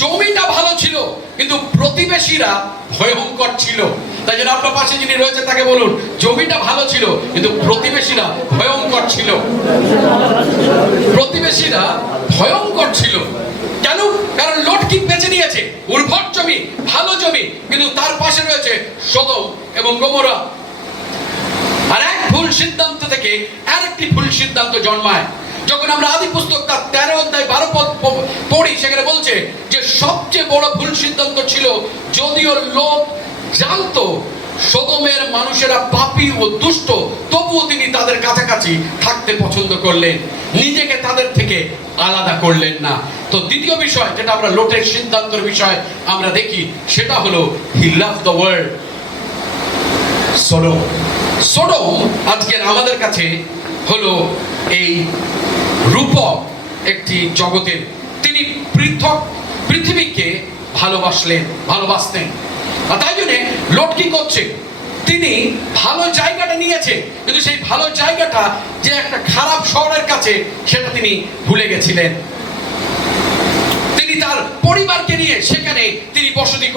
জমিটা ভালো ছিল কিন্তু প্রতিবেশীরা ভয়ঙ্কর ছিল। তাই জন্য আপনার পাশে যিনি রয়েছে তাকে বলুন, জমিটা ভালো ছিল কিন্তু প্রতিবেশীরা ভয়ঙ্কর ছিল। প্রতিবেশীরা ভয়ঙ্কর ছিল। কেন? কারণ লট কি বেছে নিয়েছে উর্বর জমি, ভালো জমি, কিন্তু তার পাশে রয়েছে সদম এবং গমোরা। আর এক ভুল সিদ্ধান্ত থেকে আরেকটি ভুল সিদ্ধান্ত জন্মায়। যখন আমরা আদি পুস্তক তার 13 অধ্যায় 12 পদ পড়ি, সেখানে বলছে যে সবচেয়ে বড় ভুল সিদ্ধান্ত ছিল, যদিও লোক জানতো সদমের মানুষেরা পাপী ও দুষ্ট, তবুও তিনি তাদের কাছাকাছি থাকতে পছন্দ করলেন, নিজেকে তাদের থেকে আলাদা করলেন না। তো দ্বিতীয় বিষয় যেটা আমরা লোটের সিদ্ধান্তের বিষয় আমরা দেখি, সেটা হলো হি লাভ দ্য ওয়ার্ল্ড। সদম আজকের আমাদের কাছে হলো এই রূপক একটি জগতের। তিনি পৃথক পৃথিবীকে ভালোবাসতেন। আর তাই জন্য লোট কি করছে? তিনি ভালো জায়গাটা নিয়েছে, কিন্তু সেই ভালো জায়গাটা যে একটা খারাপ শহরের কাছে, সেটা তিনি ভুলে গেছিলেন। তিনি তার পরিবারকে নিয়ে সেখানে তিনি বসতি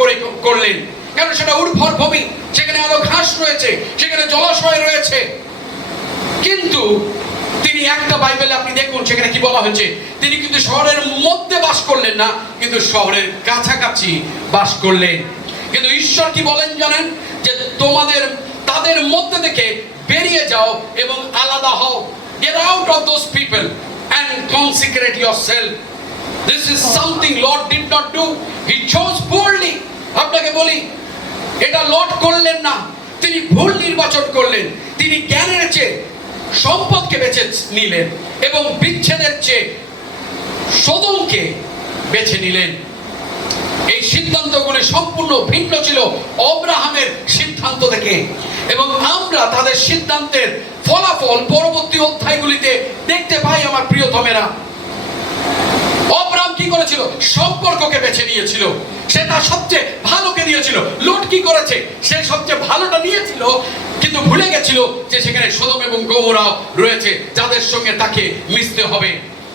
করলেন, কারণ সেটা উর্বর ভূমি, সেখানে আলো ঘাস রয়েছে, সেখানে জলাশয় রয়েছে। কিন্তু তিনি একটা বাইবেলে আপনি দেখুন সেখানে কি বলা হয়েছে, তিনি কিন্তু শহরের মধ্যে বাস করলেন না, কিন্তু শহরের কাছাকাছি বাস করলেন। কিন্তু ঈশ্বর কি বলেন জানেন? যে তাদের মধ্যে থেকে বেরিয়ে যাও এবং আলাদা হও। Get out of those people and consecrate yourself. This is something Lord did not do. He chose poorly. আপনাকে বলি, এটা লর্ড করলেন না, তিনি ভুল নির্বাচন করলেন। তিনি জ্ঞানের চেয়ে সম্পদকে বেছে নিলেন এবং বিচ্ছেদের চেয়ে সদমকে বেছে নিলেন। এই সিদ্ধান্তগুলি সম্পূর্ণ ভিন্ন ছিল অব্রাহামের সিদ্ধান্ত থেকে, এবং আমরা তাদের সিদ্ধান্তের ফলাফল পরবর্তী অধ্যায়গুলিতে দেখতে পাই। আমার প্রিয়তমেরা, অব্রাহাম কি করেছিল? সম্পর্ককে বেছে নিয়েছিল, সেটা সবচেয়ে ভালোকে নিয়েছিল। লোট কি করেছে? সে সবচেয়ে ভালোটা নিয়েছিল, কিন্তু ভুলে গেছিল যে সেখানে সদম এবং গমোরা রয়েছে, যাদের সঙ্গে তাকে মিশতে হবে।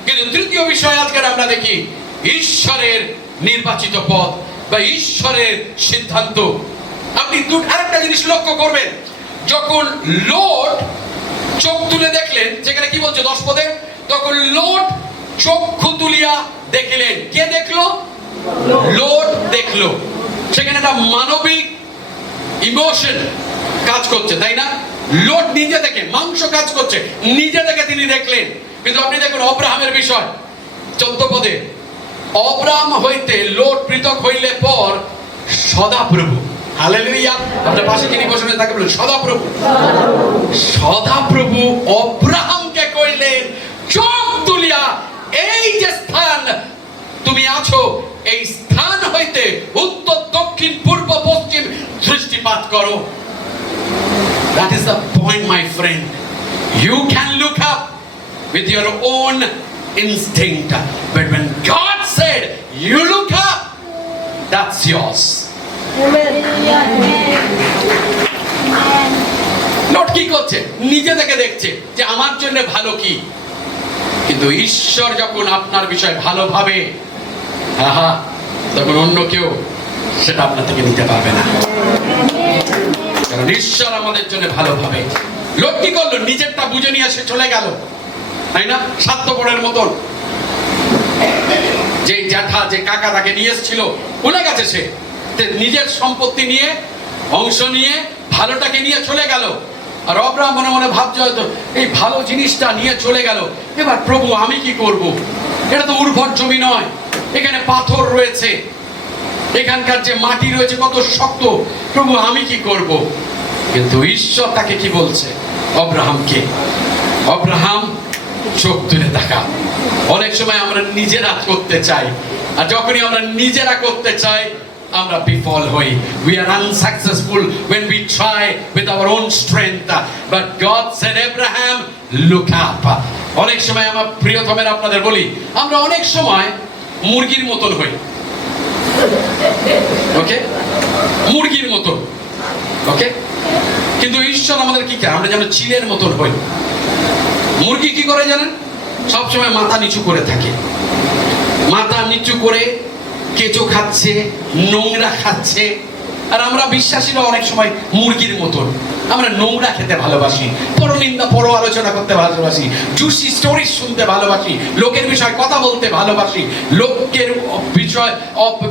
কিন্তু তৃতীয় বিষয় আজকের আমরা দেখি ঈশ্বরের নির্বাচিত পথ বা ঈশ্বরের সিদ্ধান্ত। আপনি আরেকটা জিনিস লক্ষ্য করবেন, যখন লোট চোখ তুলে দেখলেন, যেখানে কি বলছে 10 পদে, তখন লোট চক্ষু তুলিয়া দেখিলেন। কে দেখলো? লোট দেখলো। সেখানে একটা মানবিক ইমোশন কাজ করছে, তাই না? লোট নিজে থেকে, মাংস কাজ করছে, নিজে থেকে তিনি দেখলেন। কিন্তু আপনি দেখুন অব্রাহামের বিষয় 14 পদে, অব্রাহাম হইতে লোট পৃথক হইলে পর সদাপ্রভু, হালেলুয়া, আপনার পাশে যিনি বসেন তাকে বলুন সদাপ্রভু। সদাপ্রভু অব্রাহামকে কইলেন চোখ তুলিয়া, এই যে স্থান তুমি আছো, এই স্থান হইতে উত্তর দক্ষিণ পূর্ব পশ্চিম দৃষ্টিপাত করো। That is the point, my friend. You can look up with your own instinct, but when God said you look up, that's yours. Note কি করছে? নিজে থেকে দেখছে যে আমার জন্য ভালো কি। কিন্তু ঈশ্বর যখন আপনার বিষয় ভালো ভাবে, তখন অন্য কেউ সেটা আপনার থেকে নিতে পারবে না, কারণ ঈশ্বর আমাদের জন্য ভালো ভাবে। লোক কি করলো? নিজেরটা বুঝে নিয়ে সে চলে গেল, তাই না? স্বার্থপরের মতন। যে জ্যাঠা, যে কাকা তাকে নিয়ে এসেছিল, ভুলে গেছে সে নিজের সম্পত্তি নিয়ে, অংশ নিয়ে, ভালোটাকে নিয়ে চলে গেল। আর অব্রাহাম মনে মনে ভাবছে হয়তো এই ভালো জিনিসটা নিয়ে চলে গেল, এবার প্রভু আমি কি করব? এটা তো উর্বর জমি নয়, এখানে পাথর রয়েছে, এখানকার যে মাটি রয়েছে কত শক্ত, প্রভু আমি কি করব? কিন্তু ঈশ্বর তাকে কি বলছে? অব্রাহামকে, অব্রাহাম চোখ তুলে দেখা। অনেক সময় আমরা নিজেরা করতে চাই, আর যখনই আমরা নিজেরা করতে চাই আমরা বিফল হই। We are unsuccessful when we try with our own strength, but God said, Abraham, look up. অনেক সময় আমার প্রিয়তমের আপনাদের বলি, আমরা অনেক সময় মুরগির মতন হই। ওকে, মুরগির মতন। ওকে, কিন্তু ঈশ্বর আমাদের কি চায়? আমরা যেন চিলের মতন হই। মুরগি কি করে জানেন? সবসময় মাথা নিচু করে থাকে, মাথা নিচু করে কেঁচো খাচ্ছে, নোংরা খাচ্ছে। আর আমরা বিশ্বাসীরা অনেক সময় মুরগির মতন, আমরা নোংরা খেতে ভালোবাসি, পরনিন্দা পর আলোচনা করতে ভালোবাসি, জুসি স্টোরি শুনতে ভালোবাসি, লোকের বিষয়ে কথা বলতে ভালোবাসি, লোকের বিষয়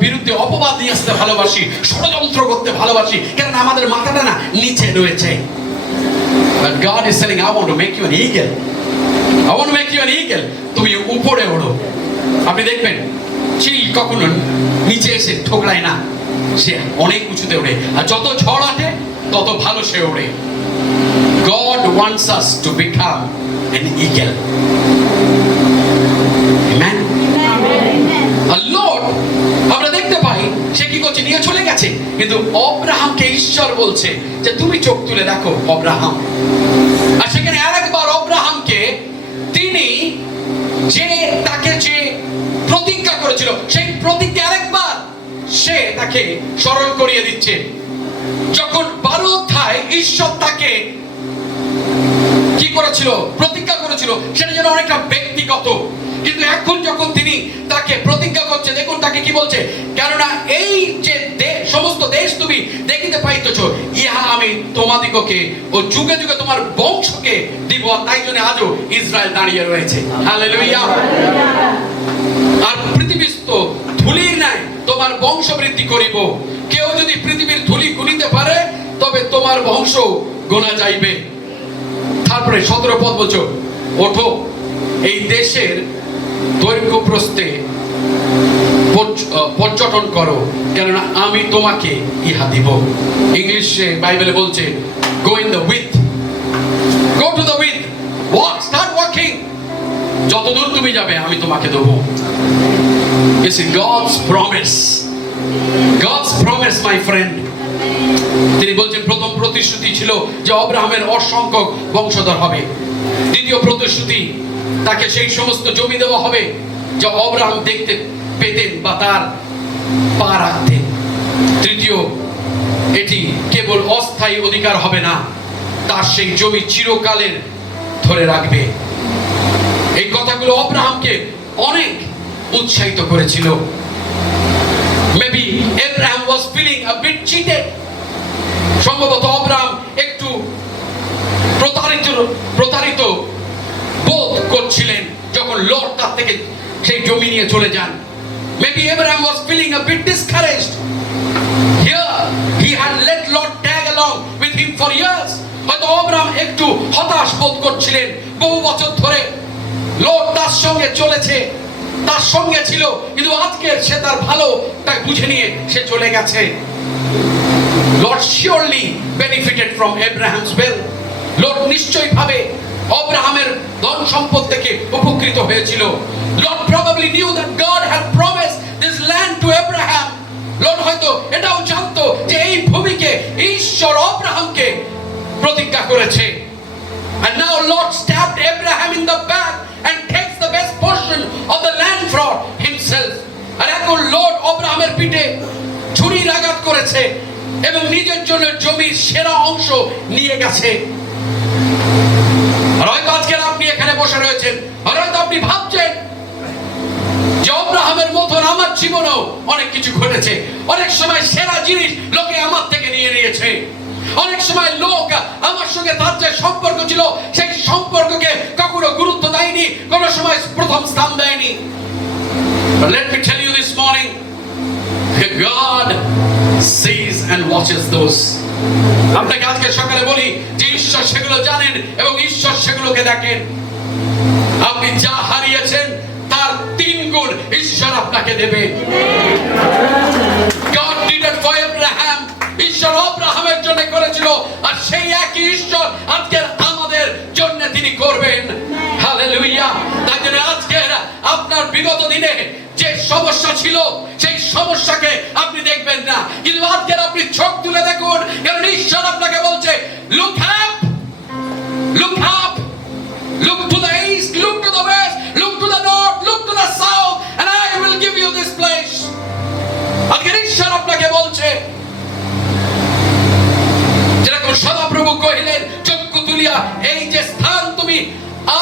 বিরুদ্ধে অপবাদ নিয়ে আসতে ভালোবাসি, ষড়যন্ত্র করতে ভালোবাসি, কারণ আমাদের মাথাটা না নিচে রয়েছে। But God is saying, I want to make you an eagle. I want to make you an eagle. তুমি উপরে ওড়ো। আপনি দেখবেন চিল কখনো নিচে এসে ঠোকরায় না, সে অনেক উঁচুতে ওড়ে, আর যত ঝড় আসে তত ভালো সে ওড়ে। God wants us to become an eagle. Amen. R Lord আমরা দেখতে পাই সে কি করছে, নিয়ে চলে গেছে, কিন্তু অব্রাহামকে ঈশ্বর বলছে যে তুমি চোখ তুলে দেখো অব্রাহাম। আর সেখানে আরেকবার অব্রাহামকে তিনি যে তাকে যে প্রতিজ্ঞা করেছিল সেই প্রতিজ্ঞা আরেকবার সে তাকে স্মরণ করিয়ে দিচ্ছে। যখন 12 অধ্যায় ঈশ্বর তাকে কি করেছিল, প্রতিজ্ঞা করেছিল, সেটা যেন অনেকটা ব্যক্তিগত, কিন্তু এখন যখন তিনি তাকে প্রতিজ্ঞা করছে, দেখুন তাকে কি বলছে, কেননা এই যে সমস্ত দেশ তুমি দেখিতে পাইতেছ, ইহা আমি তোমাদিগকে ও যুগে যুগে তোমার বংশকে দিব, তাই জন্য আজও ইসরায়েল দাঁড়িয়ে রয়েছে। হালেলুয়া। আর পৃথিবীস্থ ধুলির ন্যায় তোমার বংশ বৃদ্ধি করিব, কেউ যদি পৃথিবীর ধুলি গুনিতে পারে তবে তোমার বংশ গোনা যাইবে। তারপরে 17 পদ বলছো, ওঠো এই দেশের দৈর্ঘ্য প্রস্থে পর্যটন করো, কেননা আমি তোমাকে ইহা দিব। ইংলিশে বাইবেলে বলছে go in the width, go to the width, walk, start walking, যতদূর তুমি যাবে আমি তোমাকে দেবো। This is God's promise, God's promise, my friend. তিনি বলছেন প্রথম প্রতিশ্রুতি ছিল যে অব্রাহামের অসংখ্য বংশধর হবে। দ্বিতীয় প্রতিশ্রুতি তাকে সেই সমস্ত জমি দেওয়া হবে যা অব্রাহাম দেখতে পেতেন বা তার পা রাখতেন। তৃতীয়, এটি কেবল অস্থায়ী অধিকার হবে না, তার সেই জমি চিরকালের ধরে রাখবে। এই কথাগুলো অব্রাহামকে অনেক উৎসাহিত করেছিল। Maybe Abraham was feeling a bit cheated. সম্ভবত অব্রাহাম একটু প্রতারিত বোধ করছিলেন যখন লর্ড তার থেকে সেই জমি নিয়ে চলে যান। Maybe Abraham was feeling a bit discouraged. Here he had let Lot tag along with him for years. হয়তো অব্রাহাম একটু হতাশ বোধ করছিলেন, বহু বছর ধরে লর্ড তার সঙ্গে চলেছে, তার সঙ্গে ছিল, কিন্তু আজকে সে তার ভালোটা বুঝে নিয়ে সে চলে গেছে। Lord surely benefited from Abraham's wealth. Lord নিশ্চয়ই ভাবে অব্রাহামের ধন সম্পদ থেকে উপকৃত হয়েছিল। Lord probably knew that God had promised this land to Abraham. Lord হয়তো এটাও জানতো যে এই ভূমিকে ঈশ্বর অব্রাহামকে প্রতিজ্ঞা করেছে। And now Lord stabbed Abraham in the back and takes the best portion of the land for himself. আর এখন Lord অব্রাহামের পিঠে ছুরির আঘাত করেছে এবং নিজের জন্য জমির সেরা অংশ নিয়ে গেছে। আর হয়তো আজকে আপনি এখানে বসে রয়েছেন, আর হয়তো আপনি ভাবছেন যে অব্রাহামের মতন আমার জীবনেও অনেক কিছু ঘটেছে। অনেক সময় সেরা জিনিস লোকে আমার থেকে নিয়ে নিয়েছে, অনেক সময় লোক আমার সঙ্গে তার যে সম্পর্ক ছিল সেই সম্পর্ককে কখনো গুরুত্ব দেয়নি, কোনো সময় প্রথম স্থান দেয়নি। But let me tell you this morning, God sees and watches those. আপনাকে আজকে সকালে বলি যে ঈশ্বর সেগুলো জানেন এবং ঈশ্বর সেগুলোকে দেখেন। আপনি যা হারিয়েছেন তার 3 গুণ ঈশ্বর আপনাকে দেবে। God did it for Abraham. ঈশ্বর অব্রাহামের জন্য করেছিল, আর সেই একই ঈশ্বর আজকে আমাদের জন্য তিনি করবেন। হালেলুয়া। তাই জন্য আজকে আপনার বিগত দিনে যে সমস্যা ছিল সেই সমস্যাকে আপনি দেখবেন না, কিন্তু আজকে আপনি চোখ তুলে দেখুন, কারণ ঈশ্বর আপনাকে বলছে look up, look up, look to the east, look to the west, look to the north, look to the south, and I will give you this place. আজকে ঈশ্বর আপনাকে বলছে, যেরকম সদাপ্রভু কহিলেন চক্ষু তুলিয়া এই যে স্থান তুমি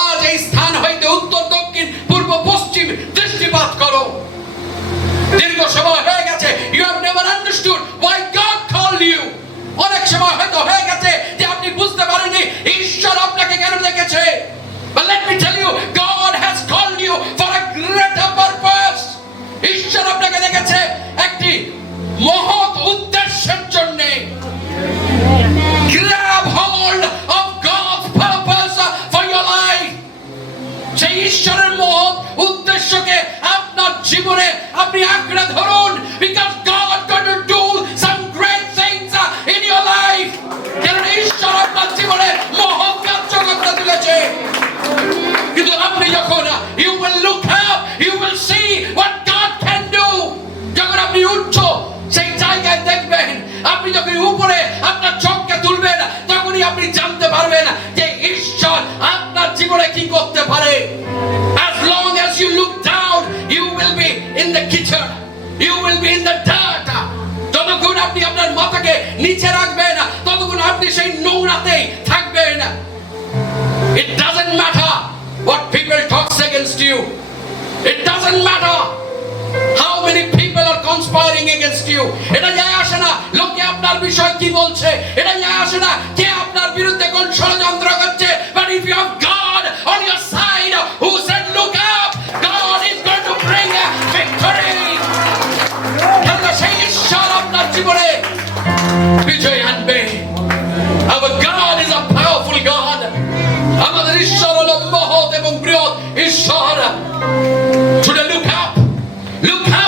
আজ এই স্থান হইতে উত্তর দক্ষিণ পূর্ব পশ্চিম দৃষ্টিপাত করো। দীর্ঘ সময় হয়ে গেছে, you have never understood why God called you. অনেক সময় হয়তো হয়ে গেছে যে আপনি বুঝতে পারেননি ঈশ্বর আপনাকে কেন ডেকেছে। But let me tell you, God has called you for a greater purpose. ঈশ্বর আপনাকে ডেকেছে একটি মহৎ উদ্দেশ্যের জন্য। Grab hold of God's purpose for your life. সেই ঈশ্বরের মহৎ উদ্দেশ্যকে আপনার জীবনে আপনি আঁকড়ে ধরুন, because God going to do some great things in your life. কারণ ঈশ্বর আপনার জীবনে মহৎ কার্য করতে চলেছে। কিন্তু আপনি যখন you will look up, you will see what God can do. যখন আপনি উচ্চ সেই জায়গায় দেখবেন, আপনি যখন উপরে আপনার চোখকে তুলবেন, তখনই আপনি জানতে পারবেন যে ঈশ্বর আপনার জীবনে কি করতে পারে। As long as you look down, you will be in the kitchen, you will be in the dirt. যতক্ষণ আপনি আপনার মাথাকে নিচে রাখবেন, ততক্ষণ আপনি সেই নোংরাতেই থাকবেন। It doesn't matter what people talk against you. It doesn't matter how many people are conspiring against you. এটা যায় আসে না লোকে আপনার বিষয় কি বলছে, এটা যায় আসে না কে আপনার বিরুদ্ধে কোন ষড়যন্ত্র করছে। But if you have God on your side who said look up, God is going to bring a victory. কারণ সেই ঈশ্বর আপনার জীবনে বিজয় আনবে। Our God is a powerful God. আমাদের ঈশ্বর হলো মহৎ এবং বৃহৎ ঈশ্বর। Today look up, look up.